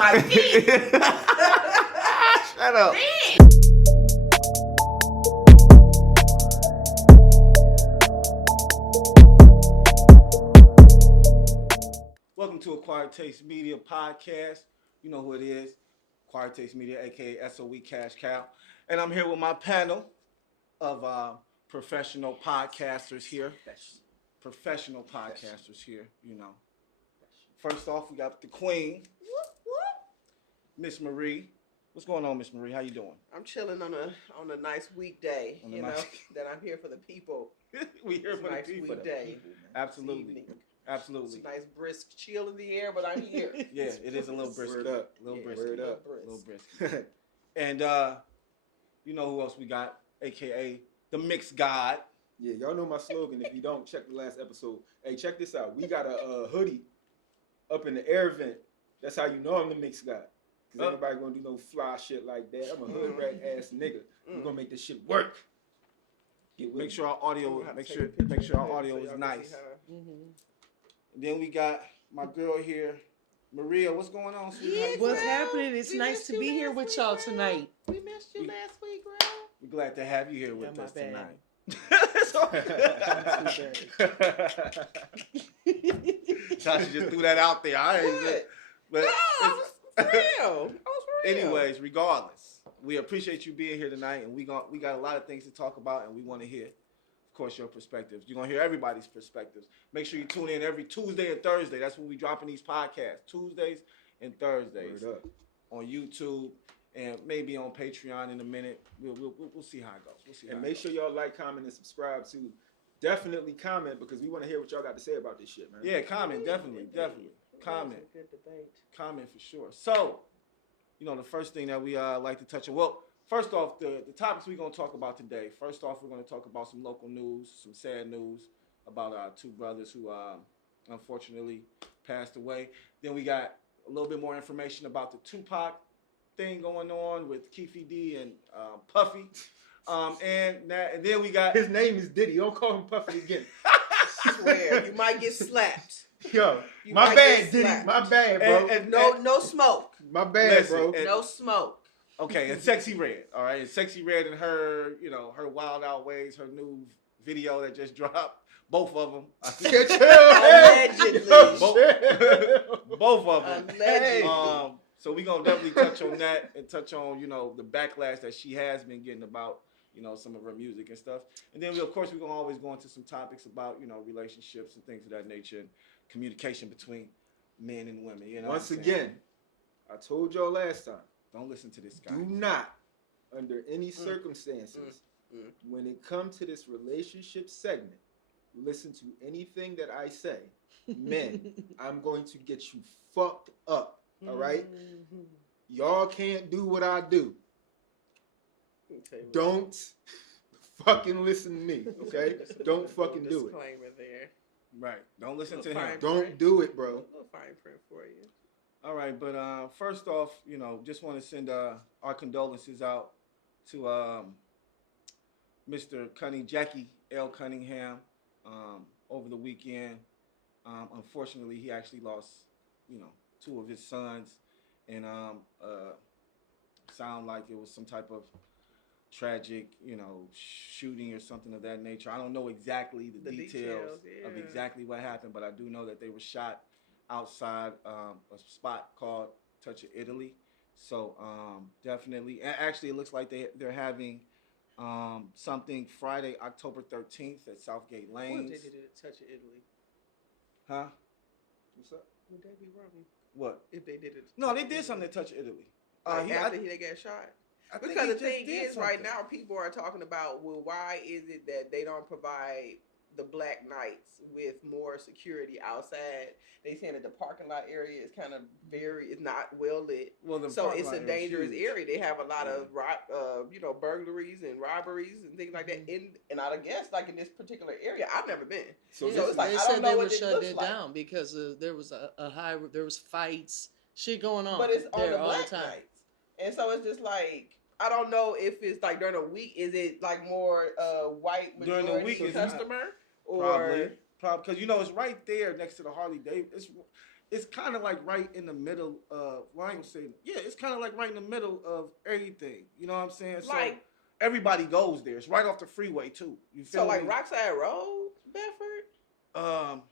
on my feet. Shut up. Man. Welcome to Acquired Taste Media Podcast. You know who it is. Acquired Taste Media, a.k.a. SOE Cash Cow. And I'm here with my panel of professional podcasters here. Professional podcasters here, you know. First off, we got the queen, Miss Marie. What's going on, Miss Marie? How you doing? I'm chilling on a nice weekday, that I'm here for the people. We here for nice the people. Weekday. Absolutely. Absolutely. It's a nice brisk chill in the air, but I'm here. Yeah, it is a little brisk. Word up. Little brisk. Word up. Little brisk. And you know who else we got? AKA the Mixed God. Yeah, y'all know my slogan. If you don't, check the last episode. Hey, check this out. We got a hoodie up in the air vent. That's how you know I'm the mixed guy. Because ain't nobody gonna do no fly shit like that. I'm a hood rat ass nigga. We're gonna make this shit work. Make sure our audio, our audio is nice. And then we got my girl here, Maria. What's going on, sweetheart? What's happening? It's nice to be here with y'all tonight. We missed you last week, girl. We're glad to have you here with my us bad. tonight. Tasha just threw that out there. But I was for real. anyways, regardless, we appreciate you being here tonight, and we got a lot of things to talk about, and we want to hear, of course, your perspectives. You're gonna hear everybody's perspectives. Make sure you tune in every Tuesday and Thursday. That's when we dropping these podcasts. Tuesdays and Thursdays on YouTube. And maybe on Patreon in a minute. We'll see how it goes. And make sure y'all like, comment, and subscribe too. Definitely comment because we want to hear what y'all got to say about this shit, man. Yeah, comment, definitely. Comment. Good debate. Comment for sure. So, you know, the first thing that we like to touch on. Well, first off, the topics we're going to talk about today. First off, we're going to talk about some local news, some sad news about two brothers who unfortunately passed away. Then we got a little bit more information about the Tupac thing going on with Keefy D and Puffy. And then we got... His name is Diddy. Don't call him Puffy again. I swear, you might get slapped. Yo, You my might bad, get Diddy. slapped. My bad, bro. And No smoke. My bad, Listen, bro. No smoke. Okay, and Sexxy Red, all right? And Sexxy Red and her, you know, her Wild Out Ways, her new video that just dropped, both of them. Allegedly. Both of them. Allegedly. So we're going to definitely touch on that and touch on, you know, the backlash that she has been getting about, you know, some of her music and stuff. And then, of course, we're going to always go into some topics about, you know, relationships and things of that nature and communication between men and women. You know. Once again, I told y'all last time. Don't listen to this guy. Do not, under any circumstances, when it comes to this relationship segment, listen to anything that I say. Men, I'm going to get you fucked up. All right? Y'all can't do what I do. Don't fucking listen to me, okay? Don't fucking do it. Disclaimer there. Right. Don't listen to him. Don't do it, bro. A little fine print for you. All right, but first off, you know, just want to send our condolences out to Mr. Jackie L. Cunningham over the weekend. Unfortunately, he actually lost, you know, two of his sons, and sound like it was some type of tragic, you know, shooting or something of that nature. I don't know exactly the details of exactly what happened, but I do know that they were shot outside a spot called Touch of Italy. So definitely, actually, it looks like they're having something Friday, October 13th at Southgate Lanes. What if they did it at Touch of Italy? Huh? What's up? Would that be wrong? What? If they did it? No, they did something at Touch of Italy. After they got shot. Because the thing is, right now, people are talking about, well, why is it that they don't provide the Black Knights with more security outside? They saying that the parking lot area is kind of it's not well lit. Well, so it's a dangerous area. They have a lot of burglaries and robberies and things like that. And I guess like in this particular area, I've never been. So it's like they I don't said know they what would it shut looks it like. down because there was there was fights, shit going on. But it's on there the all Black the time. Nights. And so it's just like, I don't know if it's like during the week, is it like more white majority during the week customer? Probably, because you know it's right there next to the Harley Davidson. it's kind of like right in the middle of. Well, I ain't gonna say. Yeah, it's kind of like right in the middle of everything. You know what I'm saying? Like so everybody goes there. It's right off the freeway too. You feel so like me? Rockside Road, Bedford.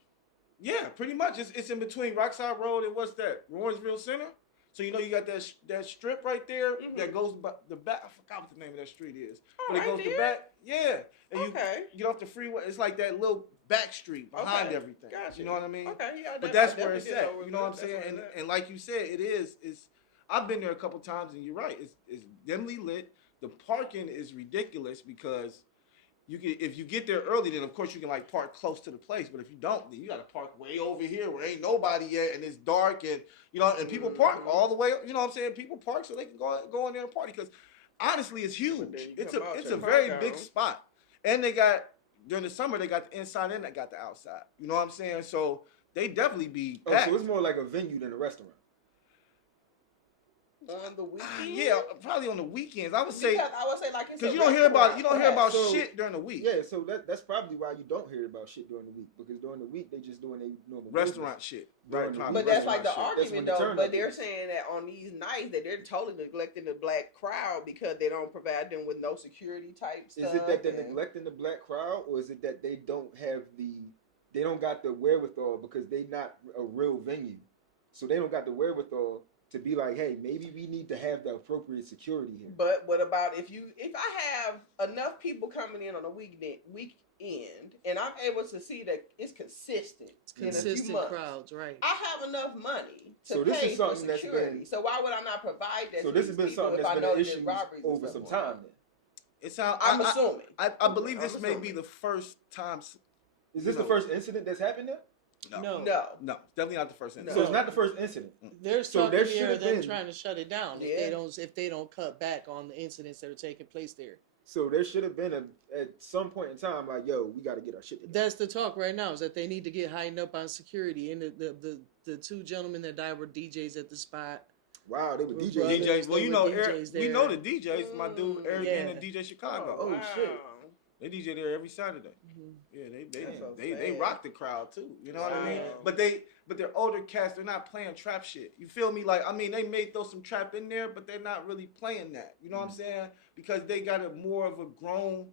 Yeah, pretty much. It's in between Rockside Road and what's that? Lawrenceville Center. So you know you got that strip right there that goes by the back. I forgot what the name of that street is, but it goes the back. Yeah, and you get off the freeway. It's like that little back street behind everything. Gotcha. You know what I mean? Okay, yeah. But that's where it's at. You know what I'm saying? And like you said, it is. It's. I've been there a couple times, and you're right. It's dimly lit. The parking is ridiculous because you can, if you get there early, then of course you can like park close to the place. But if you don't, then you got to park way over here where ain't nobody yet, and it's dark, and you know, and people park all the way. You know what I'm saying? People park so they can go in there and party because honestly, it's huge. It's a very big spot, and they got during the summer they got the inside and they got the outside. You know what I'm saying? So they definitely be packed. So it's more like a venue than a restaurant. On the weekends? Yeah, probably on the weekends. I would say like because you don't hear about shit during the week. Yeah, so that's probably why you don't hear about shit during the week because during the week they just doing their normal restaurant shit. Right, but that's like the argument though. But they're saying that on these nights that they're totally neglecting the black crowd because they don't provide them with no security type stuff. Is it that they're neglecting the black crowd, or is it that they don't got the wherewithal because they not a real venue, so they don't got the wherewithal to be like, hey, maybe we need to have the appropriate security here. But what about if I have enough people coming in on a weekend and I'm able to see that it's consistent. It's consistent crowds, right? I have enough money to pay for security. So why would I not provide that? So this has been something that's been an issue over some time. Then it's I'm assuming. I believe this may be the first time. Is this the first incident that's happened there? No, definitely not the first incident. So it's not the first incident. There's talking here of them trying to shut it down if they don't cut back on the incidents that are taking place there. So there should have been at some point in time like, yo, we got to get our shit together. That's the talk right now is that they need to get heightened up on security. And the two gentlemen that died were DJs at the spot. Wow, they were DJs. DJs. Well, you know, we know the DJs. My dude Eric and DJ Chicago. Oh shit. They DJ there every Saturday. Mm-hmm. Yeah, they rock the crowd too. You know what I mean? But they're older cats. They're not playing trap shit. You feel me? Like, I mean, they may throw some trap in there, but they're not really playing that. You know what I'm saying? Because they got a more of a grown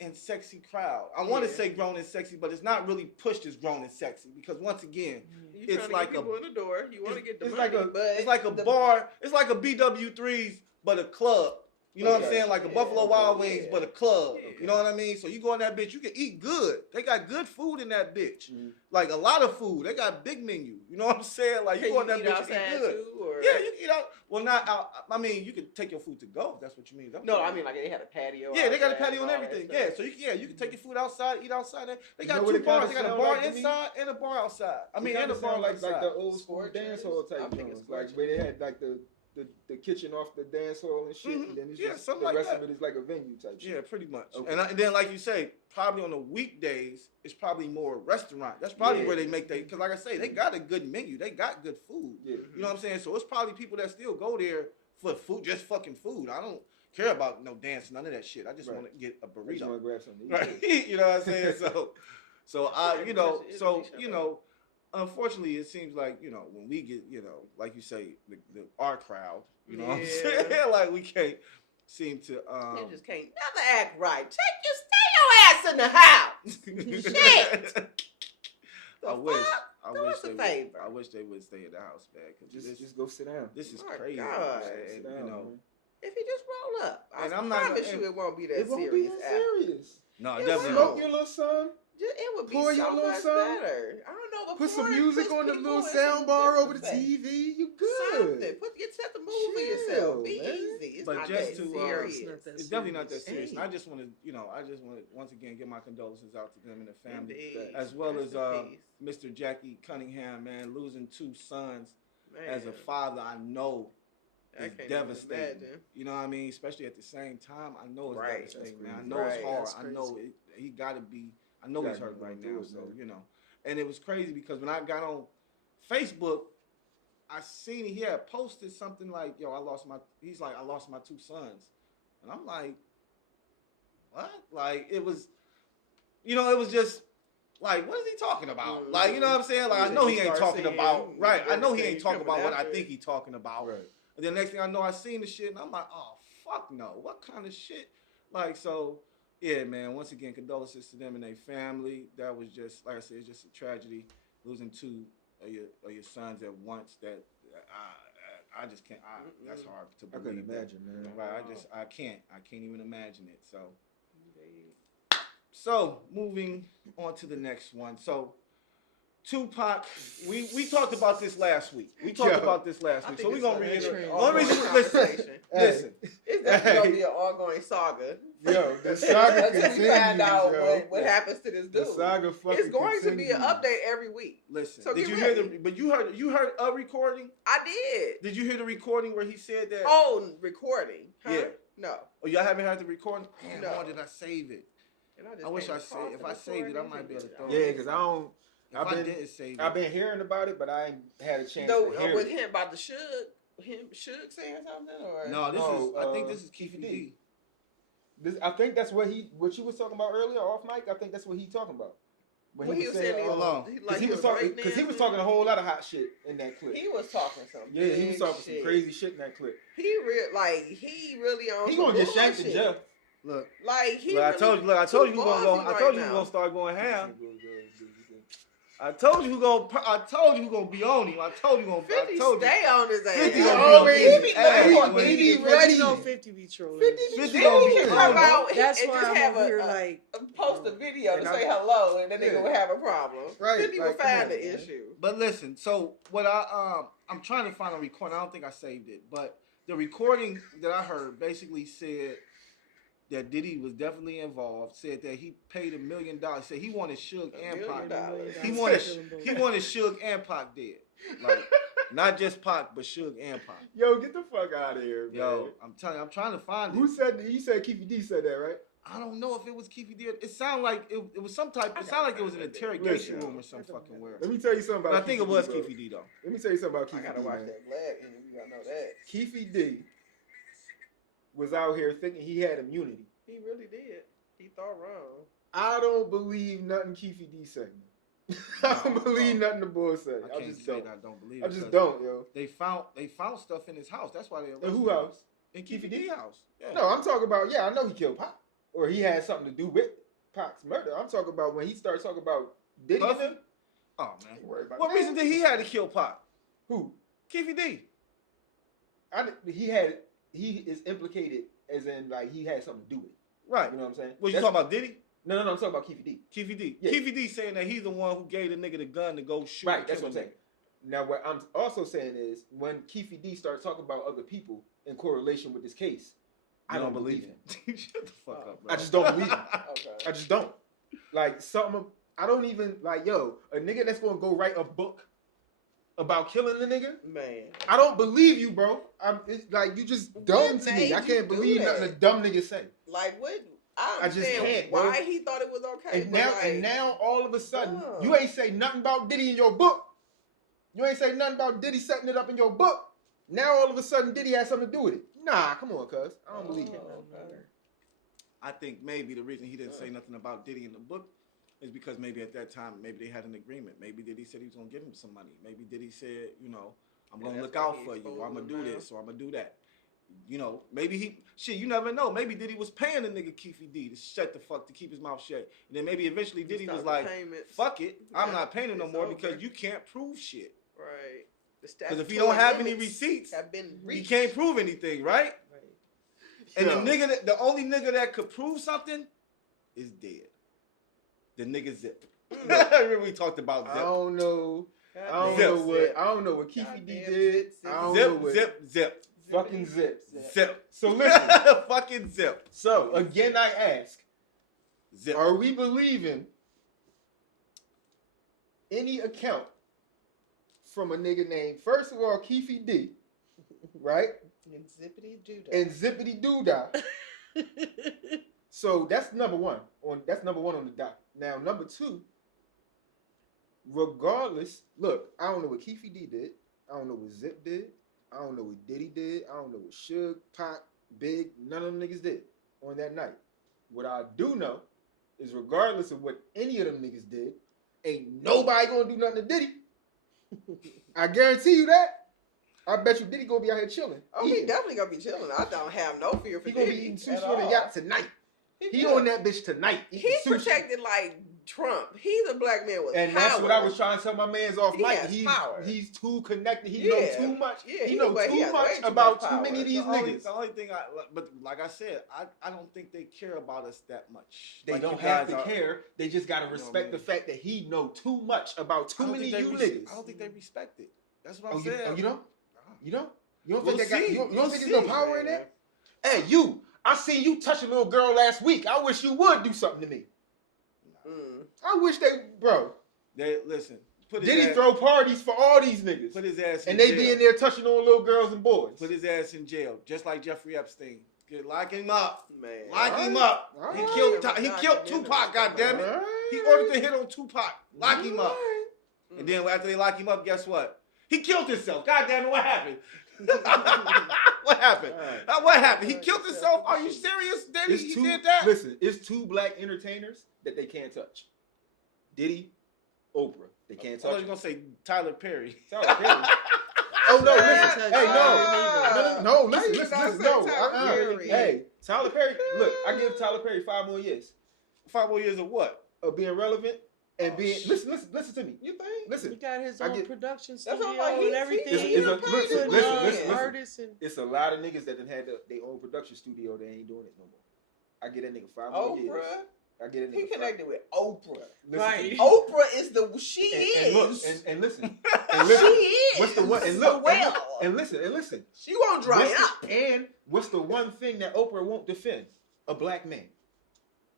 and sexy crowd. I want to say grown and sexy, but it's not really pushed as grown and sexy because once again, it's like people in the door. You want to get the money, it's like a bar. It's like a BW3's, but a club. You know what I'm saying? Like a Buffalo Wild Wings, but a club. You know what I mean? So you go in that bitch, you can eat good. They got good food in that bitch. Like a lot of food. They got big menu. You know what I'm saying? Like you go in that bitch, you eat good. Yeah, you can eat out. Well, not out. I mean, you can take your food to go. If that's what you mean. No, I mean like they had a patio. Yeah, they got a patio and everything. Yeah, so you can take your food outside, eat outside. They got two bars. They got a bar inside and a bar outside. I mean, and a bar like the old school dance hall type joints, like where they had like the kitchen off the dance hall and shit, and then it's just the rest of it is like a venue type shit. Yeah, pretty much. Okay. And then, like you say, probably on the weekdays, it's probably more restaurant. That's probably where they make because like I say, they got a good menu. They got good food. Yeah. You know what I'm saying? So it's probably people that still go there for food, just fucking food. I don't care about no dance, none of that shit. I just want to get a burrito. I just want to grab something. Right? You know what I'm saying? So unfortunately, it seems like, when we get, like you say, our crowd, you know what I'm saying? Like, we can't seem to... you just can't never act right. Stay your ass in the house. Shit. I wish they would stay in the house, man. Just go sit down. This is crazy. God. And, if you just roll up, I promise you it won't be that serious. It won't be that serious. No, definitely smoke your little son. It would be pour so your little much son. Better. I don't know. Put some music on the little sound bar over the TV. You good? Set the mood for yourself. Be easy. It's but not just that serious. It's definitely not that serious. And I just want to, once again give my condolences out to them and the family, as well as Mr. Jackie Cunningham, man, losing two sons as a father. I know. It's devastating. You know what I mean? Especially at the same time, I know it's devastating, man. I know it's hard. I know he got to be. I know he's hurt right now. So and it was crazy because when I got on Facebook, I seen he had posted something like, "Yo, I lost my." He's like, "I lost my two sons," and I'm like, "What?" Like it was, it was just like, what is he talking about? Mm-hmm. Like, you know what I'm saying? Like, I know he ain't talking about, right. I know he ain't talking about what I after. think he talking about. Right. And then next thing I know, I seen the shit, and I'm like, oh, fuck no. What kind of shit? Like, so, yeah, man, once again, condolences to them and their family. That was just, like I said, it's just a tragedy. Losing two of your sons at once, that I just can't, that's hard to believe. I couldn't imagine, man. Right, I can't even imagine it, so. So, moving on to the next one. So, Tupac, we talked about this last week. So we're going to reiterate. Listen. It's definitely going to be an ongoing saga. Yo, the saga until continues, we find out yo. what happens to this dude. The saga fucking It's going to be an continues. update every week. Listen, So did you get hear ready. but you heard a recording? I did. Did you hear the recording where he said that? Oh, recording. Huh? Yeah. No. Oh, y'all haven't heard the recording? Man, No. why did I save it? And just I wish came I across saved. If I saved it, I might be able to throw Yeah, it. because I don't. If I didn't save it, I've been hearing about it, but I ain't had a chance No, to hear with it. him about the Suge saying something or No, I think this is Keefy D. I think that's what you was talking about earlier off mic. I think that's what he talking about. When he was saying because he was talking a whole lot of hot shit in that clip. He was talking something. Yeah, he was talking some crazy shit in that clip. He really on. He some gonna get shanked bullshit. in jail. Look, like he. I told you. I told you who gonna start going ham. I told you who gonna be on him. I told you who gonna. 50 I told stay you. on his ass. 50 He gonna always be on be his ass. ready. He be ready. ready. You know 50 be trolling. 50 gonna be He on come him. out That's and why just I'm have over here like post a video to And say hello, and then they Yeah. gonna have a problem. Right, 50 will like, come find on, the man. issue. But listen, so what I'm trying to find a recording. I don't think I saved it, but the recording that I heard basically said that Diddy was definitely involved. Said that he paid $1 million. Said he wanted Suge and Pac. $1 He wanted Suge and Pac dead. Like not just Pac, but Suge and Pac. Yo, get the fuck out of here, man. Yo, I'm telling you, I'm trying to find it. Who said? You said Keefy D said that, right? I don't know if it was Keefy D. It sounded like it was some type. It sounded like it was an interrogation room or some fucking weird. Let me tell you something about. But I think it was Keefy D though. Let me tell you something about Keefy D. I gotta watch man. that Glad interview. You gotta know that. Keefy D was out here thinking he had immunity. He really did. He thought wrong. I don't believe nothing Keefy D said. I don't believe nothing the boy said. I can't just say don't. that I don't believe I it, just 'cause don't, yo. They found stuff in his house. That's why they arrested In who him. house? In Keefy D house. Yeah. No, I'm talking about. Yeah, I know he killed Pac, or he had something to do with Pac's murder. I'm talking about when he stared talking about Diddy. Puffy? and them. Oh man. Don't worry about What that. reason did he have to kill Pac? Who? Keefy D. He is implicated as in like he had something to do with it. Right. You know what I'm saying? What you talking about, Diddy? No, I'm talking about Keefy D. Keefy D. Yeah. Keefy D saying that he's the one who gave the nigga the gun to go shoot. Right, that's what I'm saying. Now, what I'm also saying is when Keefy D starts talking about other people in correlation with this case, I don't believe him. Shut the fuck up, bro. I just don't believe him. Okay. I just don't. Like, something, I don't even, like, yo, a nigga that's gonna go write a book about killing the nigga, Man. I don't believe you, bro. It's like, you just dumb to me. made I you can't do believe that? nothing a dumb nigga say. Like what? I I just understand can't, bro. why he thought it was okay. And but now, like, and now, all of a sudden, Oh. you ain't say nothing about Diddy in your book. You ain't say nothing about Diddy setting it up in your book. Now, all of a sudden, Diddy has something to do with it. Nah, come on, cuz. I don't believe it. okay. I think maybe the reason he didn't say nothing about Diddy in the book is because maybe at that time, maybe they had an agreement. Maybe Diddy said he was going to give him some money. Maybe Diddy said, you know, I'm going to look that's why out he for you, or I'm going to do exposed him this, or I'm going to do that. You know, maybe you never know. Maybe Diddy was paying the nigga Keefy D to keep his mouth shut. And then maybe eventually Diddy was like, fuck it, I'm not paying him no It's more over. because you can't prove shit. Right. Because if you don't have any receipts, have been you reached. can't prove anything, right? And Yo. the only nigga that could prove something is dead. The nigga Zip. Remember we talked about Zip. I don't know. I don't know what Keefy D Goddamn did. Zip. I don't know what Zip. fucking Zip. Zip. So listen. Fucking Zip. So again, I ask: Zip. are we believing any account from a nigga named, first of all, Keefy D, right? And zippity doo And Zippity Doodah. So that's number one. That's number one on the dot. Now, number two, regardless, look, I don't know what Keefy D did. I don't know what Zip did. I don't know what Diddy did. I don't know what Suge, Pac, Big, none of them niggas did on that night. What I do know is regardless of what any of them niggas did, ain't nobody gonna do nothing to Diddy. I guarantee you that. I bet you Diddy gonna be out here chilling. Oh, he definitely gonna be chilling. I don't have no fear for He gonna Diddy be eating sushi at on a all. yacht tonight. He on that bitch tonight. He's protected like Trump. He's a black man with and power. that's what I was trying to tell my man's off mic. Power. He's too connected. He knows too much. Yeah, he knows too much about too many of these niggas. The only thing but like I said, I don't think they care about us that much. They don't have to care. They just gotta respect the fact that he know too much about too many of you niggas. I don't think they respect it. That's what I'm saying. You don't? You don't? You don't We'll think they got? You don't think there's no power in that? Hey, you! I seen you touch a little girl last week. I wish you would do something to me. I wish bro. They listen. Diddy throw parties for all these niggas. Put his ass in and they jail. be in there touching on little girls and boys. Put his ass in jail, just like Jeffrey Epstein. Lock him up, man. Lock him up. He killed Tupac. Goddamn it. He ordered the hit on Tupac. Lock him up. And then after they lock him up, guess what? He killed himself. Goddamn it! What happened? What happened? What happened? He killed himself? Are you serious, Diddy? He did that? Listen, it's two black entertainers that they can't touch. Diddy, Oprah. They can't touch. I was gonna say Tyler Perry. Tyler Perry. Oh no! Listen, hey, no, listen, no. Hey, Tyler Perry. Look, I give Tyler Perry 5 more years. 5 more years of what? Of being relevant and being. Listen to me. You think? Listen. He got his own production studio like and everything. Listen. It's a lot of niggas that done had their own production studio. They ain't doing it no more. I get that nigga 5 more years. I get it. He connected with Oprah. Right. Oprah is she is. And listen. She is. What's the one? And look. And listen. She won't dry up. And what's the one thing that Oprah won't defend? A black man.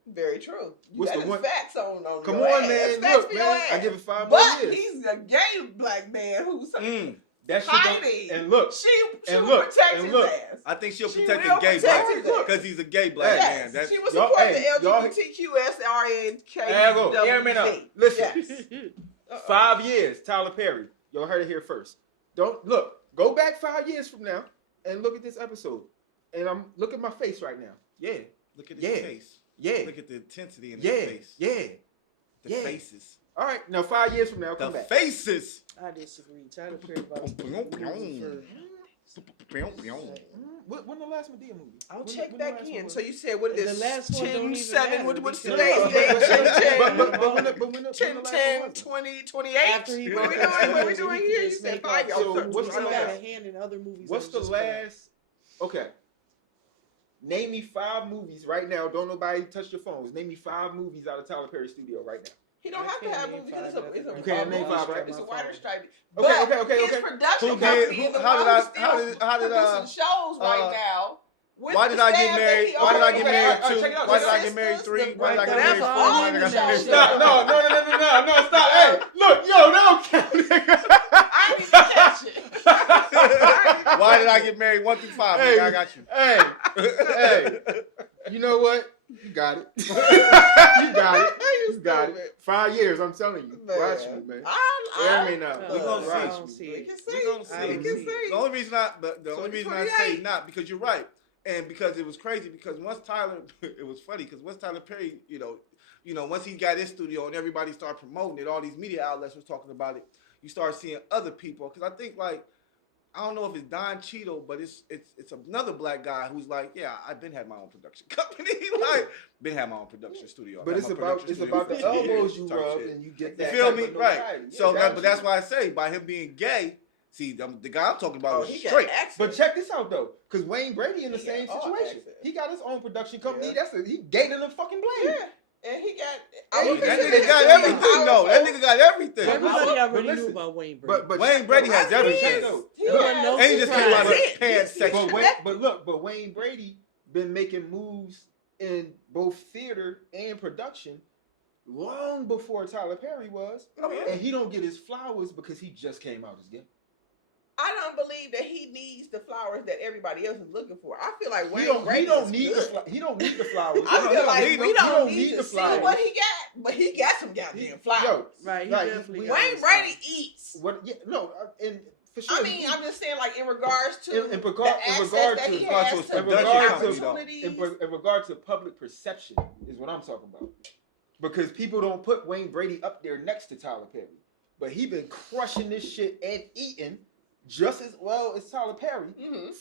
Very true. What's the one? Facts on Come on, man. Look, man. I give it 5 more years. But he's a gay black man who's that hiding. And look. She will protect his ass. I think she'll protect the gay black man because he's a gay black man. She will support the LGBTQSRNKWZ. Listen, 5 years, Tyler Perry. Y'all heard it here first. Don't look. Go back 5 years from now and look at this episode. And look at my face right now. Yeah. Look at his face. Yeah. Look at the intensity in his face. Yeah. The faces. All right. Now 5 years from now, come back. The faces. I disagree. Tyler Perry When the last Medea movie? I'll check back in. So you said what is this? The last one 10, don't 7. even What's matter today's date? 10, 10, 20, 28. After he What we doing here? You said 5 years. So what's the last? hand in other movies? What's the last? Okay. Name me 5 movies right now. Don't nobody touch your phones. Name me 5 movies out of Tyler Perry studio right now. He don't have to have movies. You can't name 5, right? It's a wider stripe. Okay. His production company is producing shows right now. Why did I get married? Why did I get married 2? Why did I get married 3? Why did I get married 4? Why did I get married 5? Stop. No, stop. Hey, look, yo, that don't count, nigga. I didn't even catch it. Why did I get married 1 through 5? Hey, I got you. Hey. You know what? You got it. You got it. 5 years, I'm telling you. Watch me, man. I mean, We're gonna see. We can see. The only reson I say not because you're right, and because it was crazy. Because once Tyler, it was funny because once Tyler Perry, you know, once he got his studio and everybody started promoting it, all these media outlets was talking about it. You start seeing other people because I think like. I don't know if it's Don Cheadle, but it's another black guy who's like, yeah, I've been had my own production company, like been had my own production studio. But it's about the elbows you rub and you get that. You feel me? Right. Yeah, so but that's why I say by him being gay, see the guy I'm talking about is straight. But check this out though, because Wayne Brady in the same situation. He got his own production company. Yeah. He gay than a fucking blade. Yeah. And he got. That nigga got everything though. That nigga got everything. Everybody already knew about Wayne Brady. But Wayne Brady has everything. And he just came out of pants section. But Wayne Brady been making moves in both theater and production long before Tyler Perry was. And he don't get his flowers because he just came out as gay. I don't believe that he needs the flowers that everybody else is looking for. I feel like Wayne Brady don't need the flowers. I feel like we don't need to flowers. see what he got, but he got some goddamn flowers. Right, he definitely got Wayne Brady eats. What? Yeah, no, and for sure. I mean, I'm just saying, like in regards to in regard to public perception is what I'm talking about. Because people don't put Wayne Brady up there next to Tyler Perry. But he been crushing this shit and eating just as well as Tyler Perry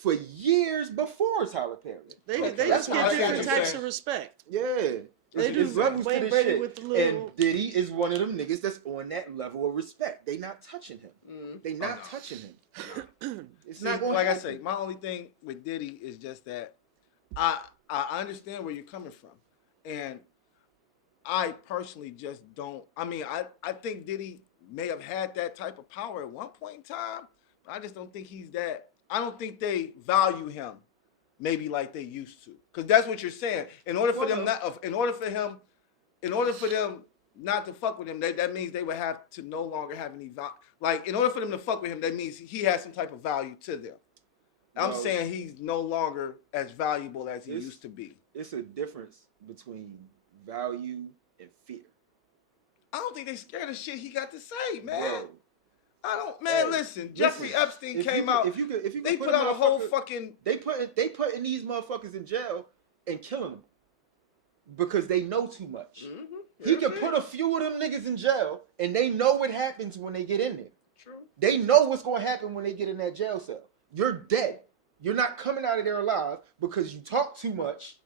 for years before Tyler Perry. They just get different types of respect. Yeah. They do levels Wayne to this Brady shit. with the little... And Diddy is one of them niggas that's on that level of respect. They not touching him. They not touching him. It's not going like I say, my only thing with Diddy is just that I understand where you're coming from. And I personally just don't. I mean, I think Diddy may have had that type of power at one point in time, but I just don't think he's that. I don't think they value him maybe like they used to, because that's what you're saying. In order for them not to fuck with him, that means they would have to no longer have any value. Like, in order for them to fuck with him, that means he has some type of value to them. I'm saying he's no longer as valuable as he used to be. It's a difference between value and fear. I don't think they scared of shit he got to say, man. Bro. I don't, man. Listen, Jeffrey Epstein came out. If you could they put out a whole fucking. They putting these motherfuckers in jail and killing them because they know too much. He could put a few of them niggas in jail, and they know what happens when they get in there. True. They know what's going to happen when they get in that jail cell. You're dead. You're not coming out of there alive because you talk too much,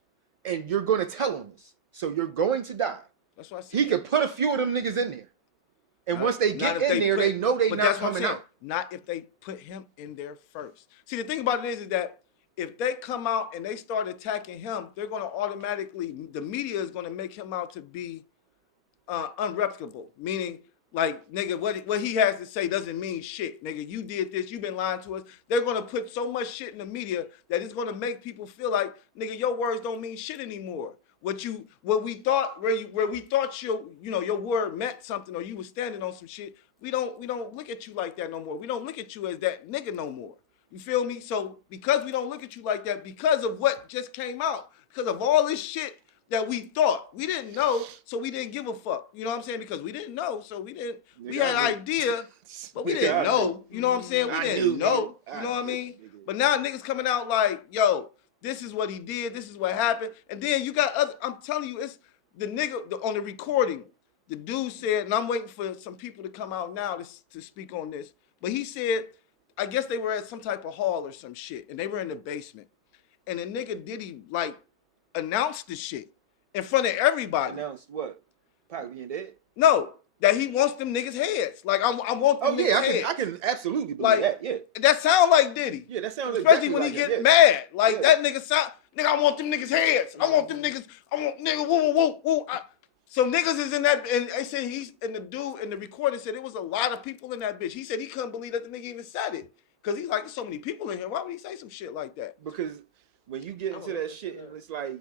and you're going to tell them this. So you're going to die. That's what I said. He could put a few of them niggas in there. And once they get in there, they know they not coming out. Not if they put him in there first. See, the thing about it is that if they come out and they start attacking him, they're going to automatically, the media is going to make him out to be unreputable. Meaning, like, nigga, what he has to say doesn't mean shit. Nigga, you did this, you've been lying to us. They're going to put so much shit in the media that it's going to make people feel like, nigga, your words don't mean shit anymore. What we thought your word meant something, or you were standing on some shit, we don't look at you like that no more. We don't look at you as that nigga no more. You feel me? So because we don't look at you like that, because of what just came out, because of all this shit that we thought, we didn't know, so we didn't give a fuck. You know what I'm saying? Because we didn't know, so we didn't. We had an idea, but we didn't know. You know what I'm saying? We didn't know. You know what I mean? But now niggas coming out like, yo, this is what he did. This is what happened. And then you got other. I'm telling you, it's the nigga on the recording. The dude said, and I'm waiting for some people to come out now to speak on this. But he said, I guess they were at some type of hall or some shit, and they were in the basement. And the nigga Diddy like announced the shit in front of everybody. Announced what? Pac being dead? No. That he wants them niggas' heads. Like, I want them niggas' heads. I can absolutely believe that, yeah. That sound like Diddy. Yeah, that sounds like especially when he get mad. Like, that nigga sound, nigga, I want them niggas' heads. I want them niggas, nigga, woo. So niggas is in that, and they said and the dude in the recording said it was a lot of people in that bitch. He said he couldn't believe that the nigga even said it. Because he's like, there's so many people in here. Why would he say some shit like that? Because when you get into that shit, it's like,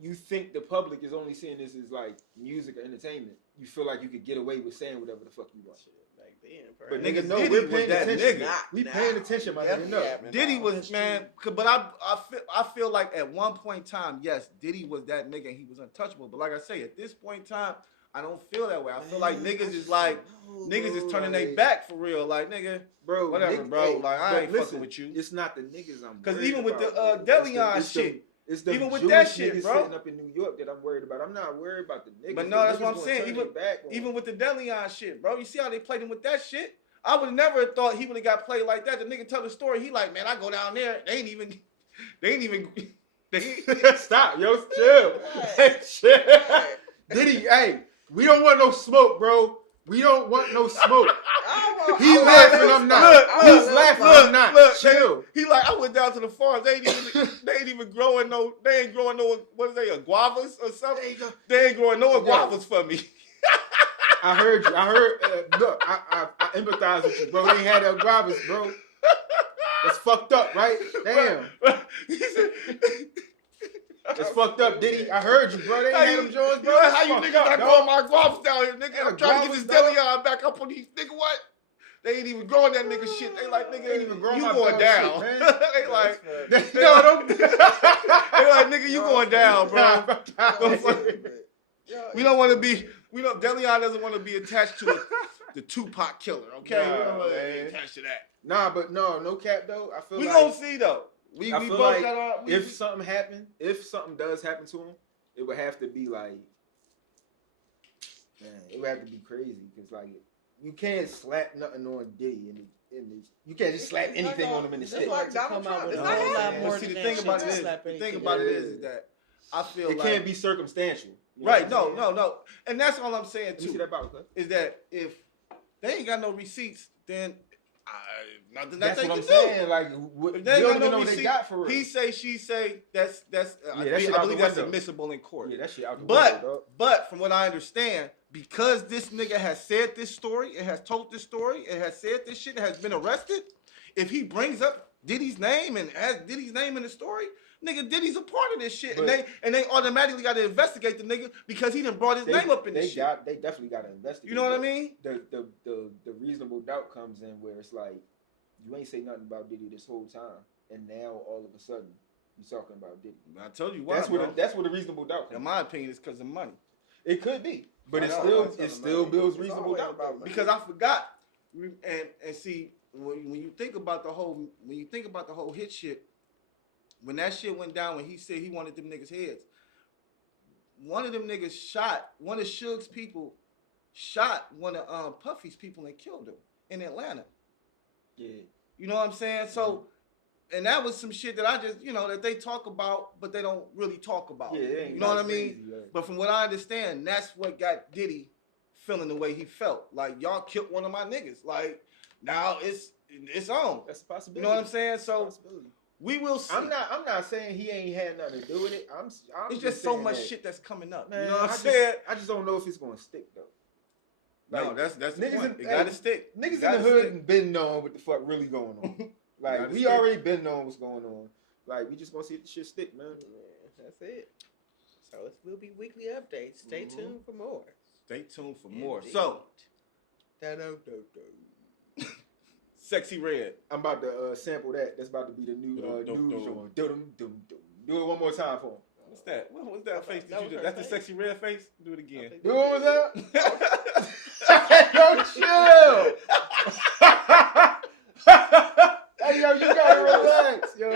you think the public is only seeing this as like music or entertainment. You feel like you could get away with saying whatever the fuck you want. Back then, but niggas know we're paying attention. We paying attention, my nigga. No. Diddy was, man, but I feel like at one point in time, yes, Diddy was that nigga and he was untouchable. But like I say, at this point in time, I don't feel that way. I feel like niggas is like, niggas is turning their back for real. Like, nigga, bro, whatever, bro. Like, I ain't fucking with you. It's not the niggas I'm because even with the Deleon shit. It's the even with Jewish that shit, niggas bro. sitting up in New York that I'm worried about. I'm not worried about the niggas. But no, that's what I'm saying. Even with the Deleon shit, bro. You see how they played him with that shit? I would have never thought he would have got played like that. The nigga tell the story. He like, man, I go down there. They ain't even. Stop, yo, chill. Chill. Diddy, hey, we don't want no smoke, bro. We don't want no smoke. He laughing, I'm not. He's laughing, I'm not. Look, chill. He like, I went down to the farm. They ain't even growing no. They ain't growing no. What is they? Guavas or something? They ain't growing no guavas for me. I heard you. Look, I empathize with you, bro. They ain't had that guavas, bro. That's fucked up, right? Damn. It's fucked up, Diddy. I heard you, bro. They ain't had them joints, bro. How you niggas not growing my guavas down here, nigga? I'm trying to get this Deleon back up on these. Nigga, what? They ain't even growing that nigga shit. They like, nigga, ain't even growing you going down. Shit, man. They like, they like, nigga, you going down, bro. We don't want to be. Deleon doesn't want to be attached to the Tupac killer. Okay, we don't want to be attached to that. Nah, but no cap though. I feel we like gonna see though. We both like got our. If something does happen to him, it would have to be like It would have to be crazy because like you can't slap nothing on Diddy you can't just slap anything on him in the Just stick. like Donald Trump. With It's a not whole lot happening. more But see, than the that thing shit about to it is, slap the thing anything. about it is that I feel it like can't be circumstantial. Right? No, and that's all I'm saying too. See that about, huh? Is that if they ain't got no receipts, then nothing that That's they what can I'm do. saying. Like, If they you ain't got don't even know no what they receipt, got for real. he say, she say. That's I shit out believe the that's window. admissible in court. Yeah, that shit out the window, dog. But from what I understand, because this nigga has said this story, it has told this story, it has said this shit, it has been arrested. If he brings up Diddy's name and has Diddy's name in the story, nigga, Diddy's a part of this shit, But and they automatically got to investigate the nigga because he done brought his name up in this shit. They definitely got to investigate. You know what I mean? The reasonable doubt comes in where it's like you ain't say nothing about Diddy this whole time, and now all of a sudden you talking about Diddy. I told you why. That's where the reasonable doubt comes. In my opinion, it's because of money. It could be, but it still builds reasonable doubt about money. Because I forgot, and see when you think about the whole hit shit, when that shit went down, when he said he wanted them niggas' heads, one of them niggas shot one of Suge's people, shot one of Puffy's people and killed him in Atlanta. Yeah, you know what I'm saying? So, and that was some shit that I just that they talk about, but they don't really talk about. Yeah, you know what I mean? Crazy, right? But from what I understand, that's what got Diddy feeling the way he felt. Like, y'all killed one of my niggas. Like, now it's on. That's a possibility. You know what I'm saying? So we will see. I'm not saying he ain't had nothing to do with it. I'm it's just so much shit that's coming up. Man, you know what I'm saying? I just don't know if it's gonna stick though. Like, no, that's the point. It gotta stick. Niggas in the hood been knowing what the fuck really going on. Like, we already been knowing what's going on. Like, we just gonna see if the shit stick, man. Yeah, that's it. So it will be weekly updates. Stay tuned for more. Stay tuned for more. So, Sexy Red. I'm about to sample that. That's about to be the new news joint. Do it one more time for him. What's that? What's that face that you did? That's the Sexy Red face? Do it again. Do it one more time. Yo, chill. Hey, yo, you gotta relax, yo.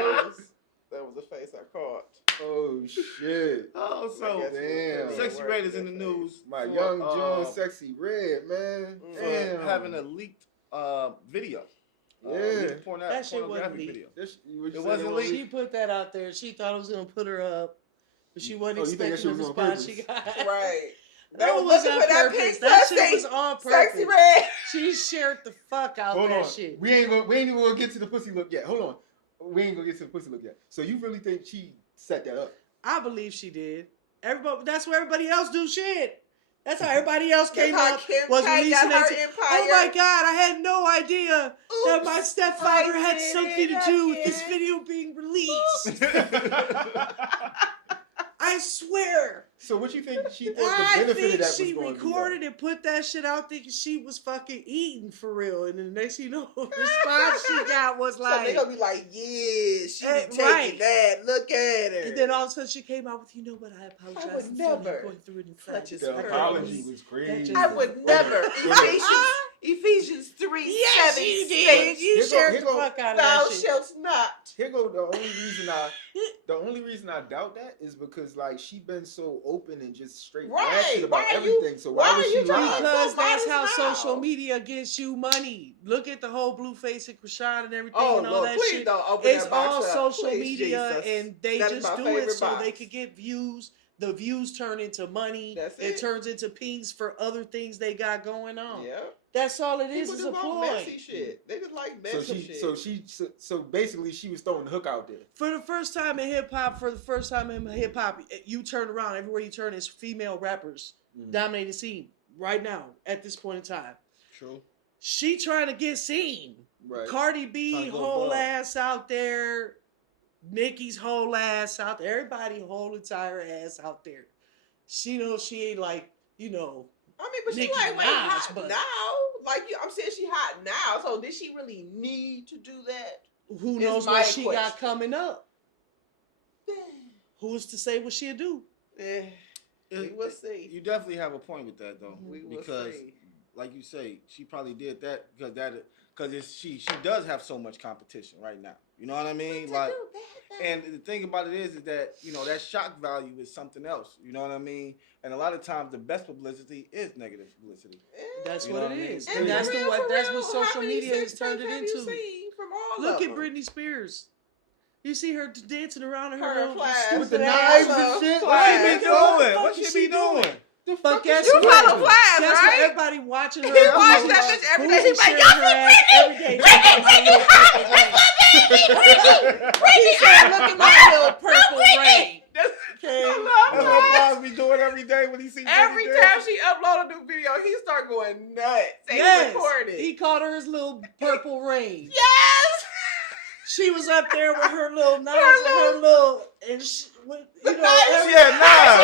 That was the face I caught. Oh, shit. Oh, so damn. Sexy Red is in the news. My young John Sexy Red, man. For having a leaked video. Yeah. That shit wasn't leaked. It wasn't leaked. She put that out there. She thought it was going to put her up. But she wasn't expecting the response she got. Right. That was on purpose. That shit was on purpose. Sexy Red. She shared the fuck out that shit. We ain't even gonna get to the pussy look yet. Hold on. We ain't gonna get to the pussy look yet. So you really think she set that up? I believe she did. Everybody, that's where everybody else do shit. That's how everybody else came up. Was releasing their oh my God, I had no idea that my stepfather had something to do with this video being released. I swear. So what you think she thought the benefit of that was going to be? I think she recorded and put that shit out thinking she was fucking eating for real. And then the next thing you know, the response she got was like... So they gonna be like, yeah, she been taking that. Look at her. And then all of a sudden she came out with, you know what, I apologize. I would never. Going through it inside. The apology was crazy. I would never. Ephesians 3:7. Yes, you did. You shared the fuck out of that shit. Thou shalt not. Here go the only reason I doubt that is because like she been so open and just straight ratchet about everything. So why would she lie? Because that's how social media gets you money. Look at the whole Blueface and Krishan and everything and all that shit. It's all social media and they just do it so they could get views. The views turn into money. It turns into pings for other things they got going on. Yeah. That's all it is a ploy. Messy shit. They just like messy shit. So basically she was throwing the hook out there. For the first time in hip hop, you turn around, everywhere you turn is female rappers dominating the scene right now at this point in time. True. She trying to get seen. Right. Cardi B whole ass out there. Nicki's whole ass out there. Everybody whole entire ass out there. She knows she ain't like, I mean, but she like hot now. Like I'm saying she hot now. So did she really need to do that? Who knows what she got coming up? Who's to say what she'll do? We will see. You definitely have a point with that though. We will because see. Like you say, she probably did that because she does have so much competition right now. You know what I mean? Like And the thing about it is that, that shock value is something else. You know what I mean? And a lot of times the best publicity is negative publicity. That's what it is. And that's what social media has turned it into. Look at Britney Spears. You see her dancing around in her little with the knives and shit. What she be doing? What she be doing? But guess what? You follow Flash, right? Guess what? Everybody watching her. He watched that bitch every day. He's like, y'all see Britney? He started looking like a little purple rain. That's what Flash be doing every day when he sees every time she upload a new video, he start going nuts. Yes. He called her his little purple rain. Yes. She was up there with her little knives and her little, and she had knives.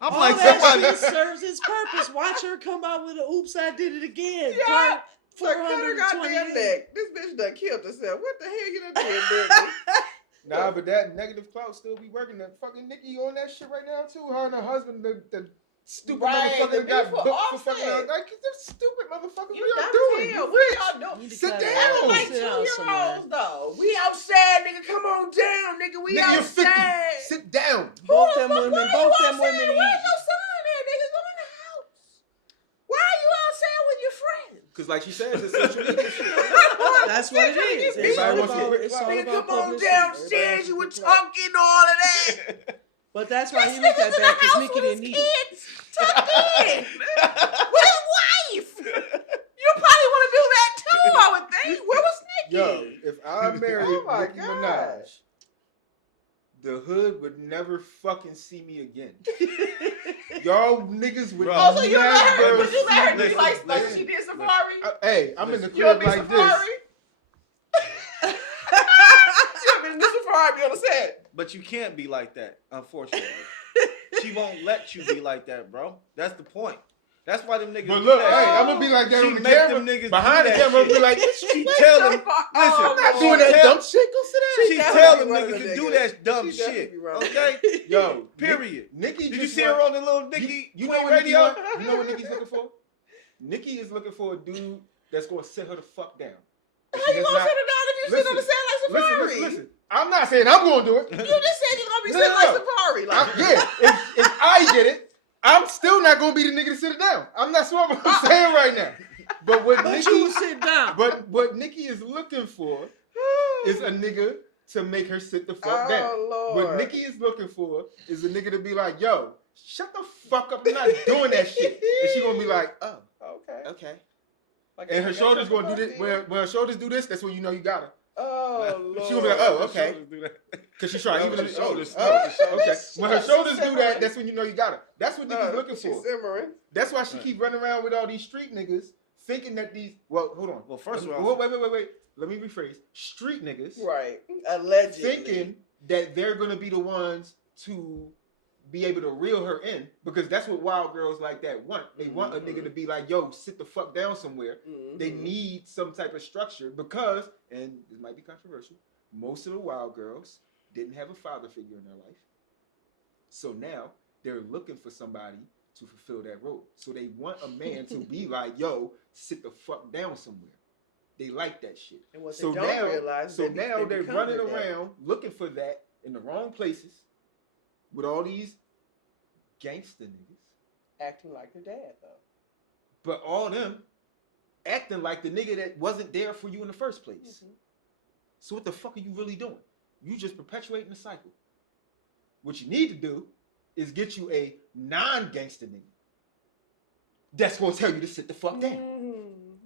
I'm like, somebody serves its purpose. Watch her come out with a "Oops, I did it again." Yeah. 420 neck. This bitch done killed herself. What the hell you done did, baby? Nah, but that negative clout still be working. That fucking Nicki on that shit right now too. Her and her husband, the stupid motherfucker got booked for fucking like this stupid motherfucker. What y'all doing? What y'all doing? Sit down. Like 2-year-olds though. We outside, nigga. Come on down, nigga. We outside. Sit down. Both them women eat. Where's your son at, nigga? Go in the house. Why are you outside with your friends? Because like she said, it's social media shit. That's what it is. It's all about come on downstairs. You were talking all of that. But that's why he looked at that because Nicki didn't need it. Tucked in with his wife. You probably want to do that too, I would think. Where was Nicki? Yo, if I married Nicki Minaj, the hood would never fucking see me again. Y'all niggas would never. Oh, so you let her? Would you let her do like she did Safari? Hey, I'm in the crib like this. She'll be in the Safari on the set. But you can't be like that, unfortunately. She won't let you be like that, bro. That's the point. That's why them niggas. But look, hey, I'm gonna be like that on the camera. Them niggas behind the camera, I'm be like, she tell them, listen, I'm not doing that dumb shit. Go sit down. She tell them niggas to do that dumb shit. Okay, yo, period. Nicki, did you see her on the little Nicki? You know what radio? You know what Nicki's looking for? Nicki is looking for a dude that's gonna sit her the fuck down. How you gonna sit her down if you sit on the Sandlight Safari? Listen. I'm not saying I'm gonna do it. You just said you're gonna be sitting like Safari. If I get it, I'm still not gonna be the nigga to sit it down. I'm not sure what I'm saying right now. But what Nicki sit down. But what Nicki is looking for is a nigga to make her sit the fuck down. Lord. What Nicki is looking for is a nigga to be like, yo, shut the fuck up. I'm not doing that shit. And she gonna be like, oh, okay. Like, and her shoulders gonna do this. When her shoulders do this, that's when you know you got her. Oh, Lord. She gonna be like, oh, okay. Because she's trying even the shoulders. Okay. When her shoulders do that, that's when you know you got her. That's what Nicki's looking for. She's simmering. That's why she keep running around with all these street niggas, thinking that these. Well, hold on. Well, first of all, wait. Let me rephrase. Street niggas, right? Allegedly thinking that they're gonna be the ones to be able to reel her in, because that's what wild girls like that want. They want a nigga to be like, yo, sit the fuck down somewhere. They need some type of structure because, and this might be controversial, most of the wild girls didn't have a father figure in their life. So now they're looking for somebody to fulfill that role. So they want a man to be like, yo, sit the fuck down somewhere. They like that shit. And what they don't realize now they're running around looking for that in the wrong places with all these gangster niggas. Acting like their dad, though. But all them acting like the nigga that wasn't there for you in the first place. So what the fuck are you really doing? You just perpetuating the cycle. What you need to do is get you a non-gangster nigga that's gonna tell you to sit the fuck down.